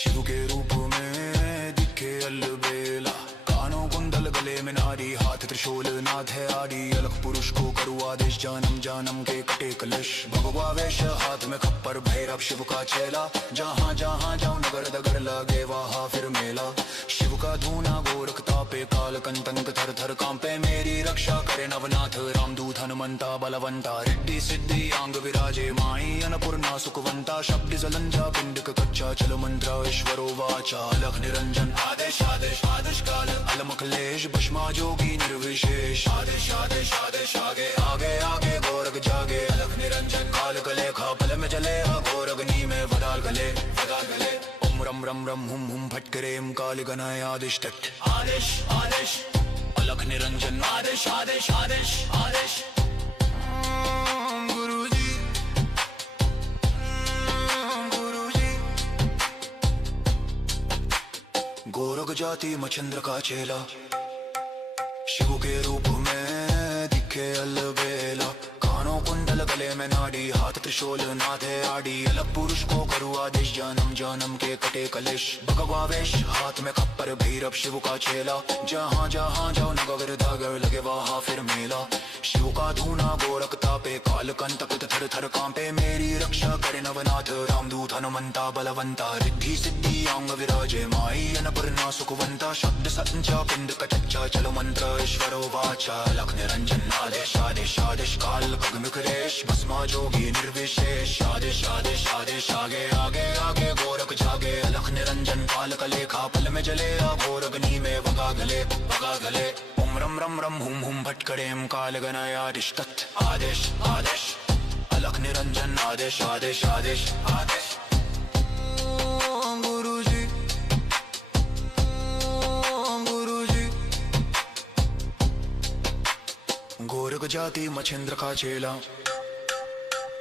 शिव के रूप में दिखे अलबेला कानों कुंडल गले में नाड़ी हाथ त्रिशूल नाथ है आड़ी अलग पुरुष को करू आदेश जानम जानम के कटे कलेश भगवा वेश हाथ में खप्पर भैरव शिव का चेला जहाँ जहाँ जाओ नगर दगर लगे वहाँ फिर मेला शिव का धूना गोरख तापे काल कंतंक थर थर कांपे मेरी रक्षा करे नवनाथ रामदूत हनुमंता बलवंता रिद्धि सिद्धि अंग विराजे माई अन्नपूर्णा सुखवंता शब्द जलंजा पिंडक कच्चा चलो मंत्र ईश्वरो वाचा अलख निरंजन आदेश आदेश आदेश काल अलम कलेश भस्मा जोगी निर्विशेष आदेश आदेश आदेश आगे आगे आगे गोरख जागे अलख निरंजन काल कलेखा पल में जले अघोर अग्नि में वदाल गले ओम रम रम रम हुम हुम फट करेम काल गणाय आदेश तत् आदेश आदेश अलख निरंजन आदेश आदेश आदेश आदेश गुरुजी गुरुजी गोरख जाति मच्छिंद्र का चेला शिव के रूप में दिखे अलबेला कानों कुंडल गले में नाड़ी हाथ त्रिशूल नाथे आड़ी अलग पुरुष को करूँ आदेश जन्म जन्म के कटे कलेश भगवावेश हाथ में खप्पर भैरव शिव का चेला जहाँ जहाँ जाओ नगर दागर लगे वहाँ फिर मेला शिव का धूना गोरख तापे काल कंटक थर थर कांपे मेरी रक्षा करे नवनाथ रामदूत हनुमंता बलवंता रिद्धि सिद्धि अंग विराजे माई अन्नपूर्णा सुखवंता शब्द संचा पिंड कचच्चा चलो मंत्र ईश्वरो वाचा लख निरंजन आदेश आदेश आदेश काल खगमिकरेश भस्मा जोगी निर्विशेष आदेश आदेश आदेश आगे आगे आगे गोरख जागे अलख निरंजन काल कलेखा पल में जले अघोर अग्नि में वगा गले ओम रम रम रम हुम हुम भटकड़ेम काल गणयादिश तत् आदेश आदेश अलख निरंजन आदेश आदेश आदेश आदेश गुरुजी गुरुजी गोरख जाति मछिंद्र का चेला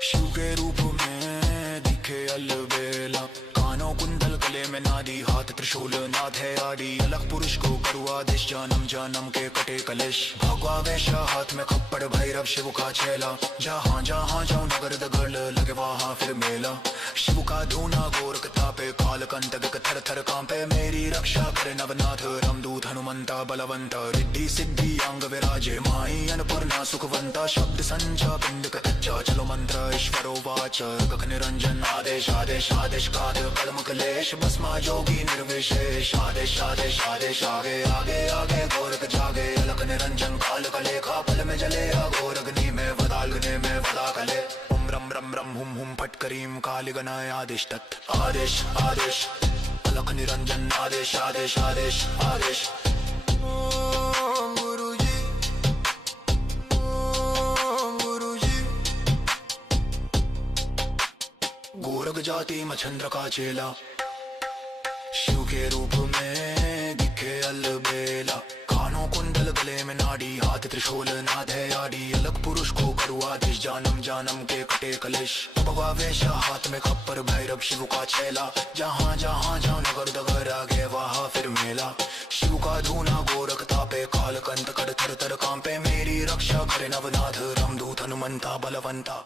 शिव के रूप में दिखे अलबेला कानों कुंडल गले में नादी हाथ त्रिशूल नाथ है आड़ी अलग पुरुष को करू आदेश जन्म जन्म के कटे कलेश भगवा वेशा हाथ में खप्पड़ भैरव शिव का चेला जहाँ जहाँ जाऊं नगर दगड़ लगे वहाँ फिर मेला शिव का धूना गोरख तापे काल कंटक थर थर कांपे मेरी रक्षा करे नवनाथ रामदूत हनुमंता बलवंता रिद्धि सिद्धि अंग विराजे माई अन्नपूर्णा सुखवंता शब्द संचा पिंड कच्चा चलो मंत्र ईश्वरो वाचा गख निरंजन आदेश आदेश आदेश काल कलम कलेश भस्मा जोगी निर्विशेष आदेश आदेश आदेश आगे आगे आगे गोरख जागे अलख निरंजन काल कलेखा पल में जले अघोर अग्नि में वदाग्नि में वदा कले ओम रम रम रम हुम हुम फटकरीम काल गणाय आदेश तत् आदेश आदेश अलख निरंजन आदेश आदेश आदेश आदेश गुरुजी गुरुजी गोरख जाति मछिंद्र का चेला शिव के रूप में दिखे अलबेला कानों कुंडल गले में नाड़ी हाथ त्रिशूल नाथ है आड़ी अलग पुरुष को करू आदेश जन्म जन्म के कटे कलेश भगवा वेशा हाथ में खप्पर भैरव शिव का चेला जहाँ जहाँ जाओ नगर दगर आगे वहाँ फिर मेला शिव का धूना गोरख तापे काल कंटक थर थर कांपे मेरी रक्षा करे नवनाथ रामदूत हनुमंता बलवंता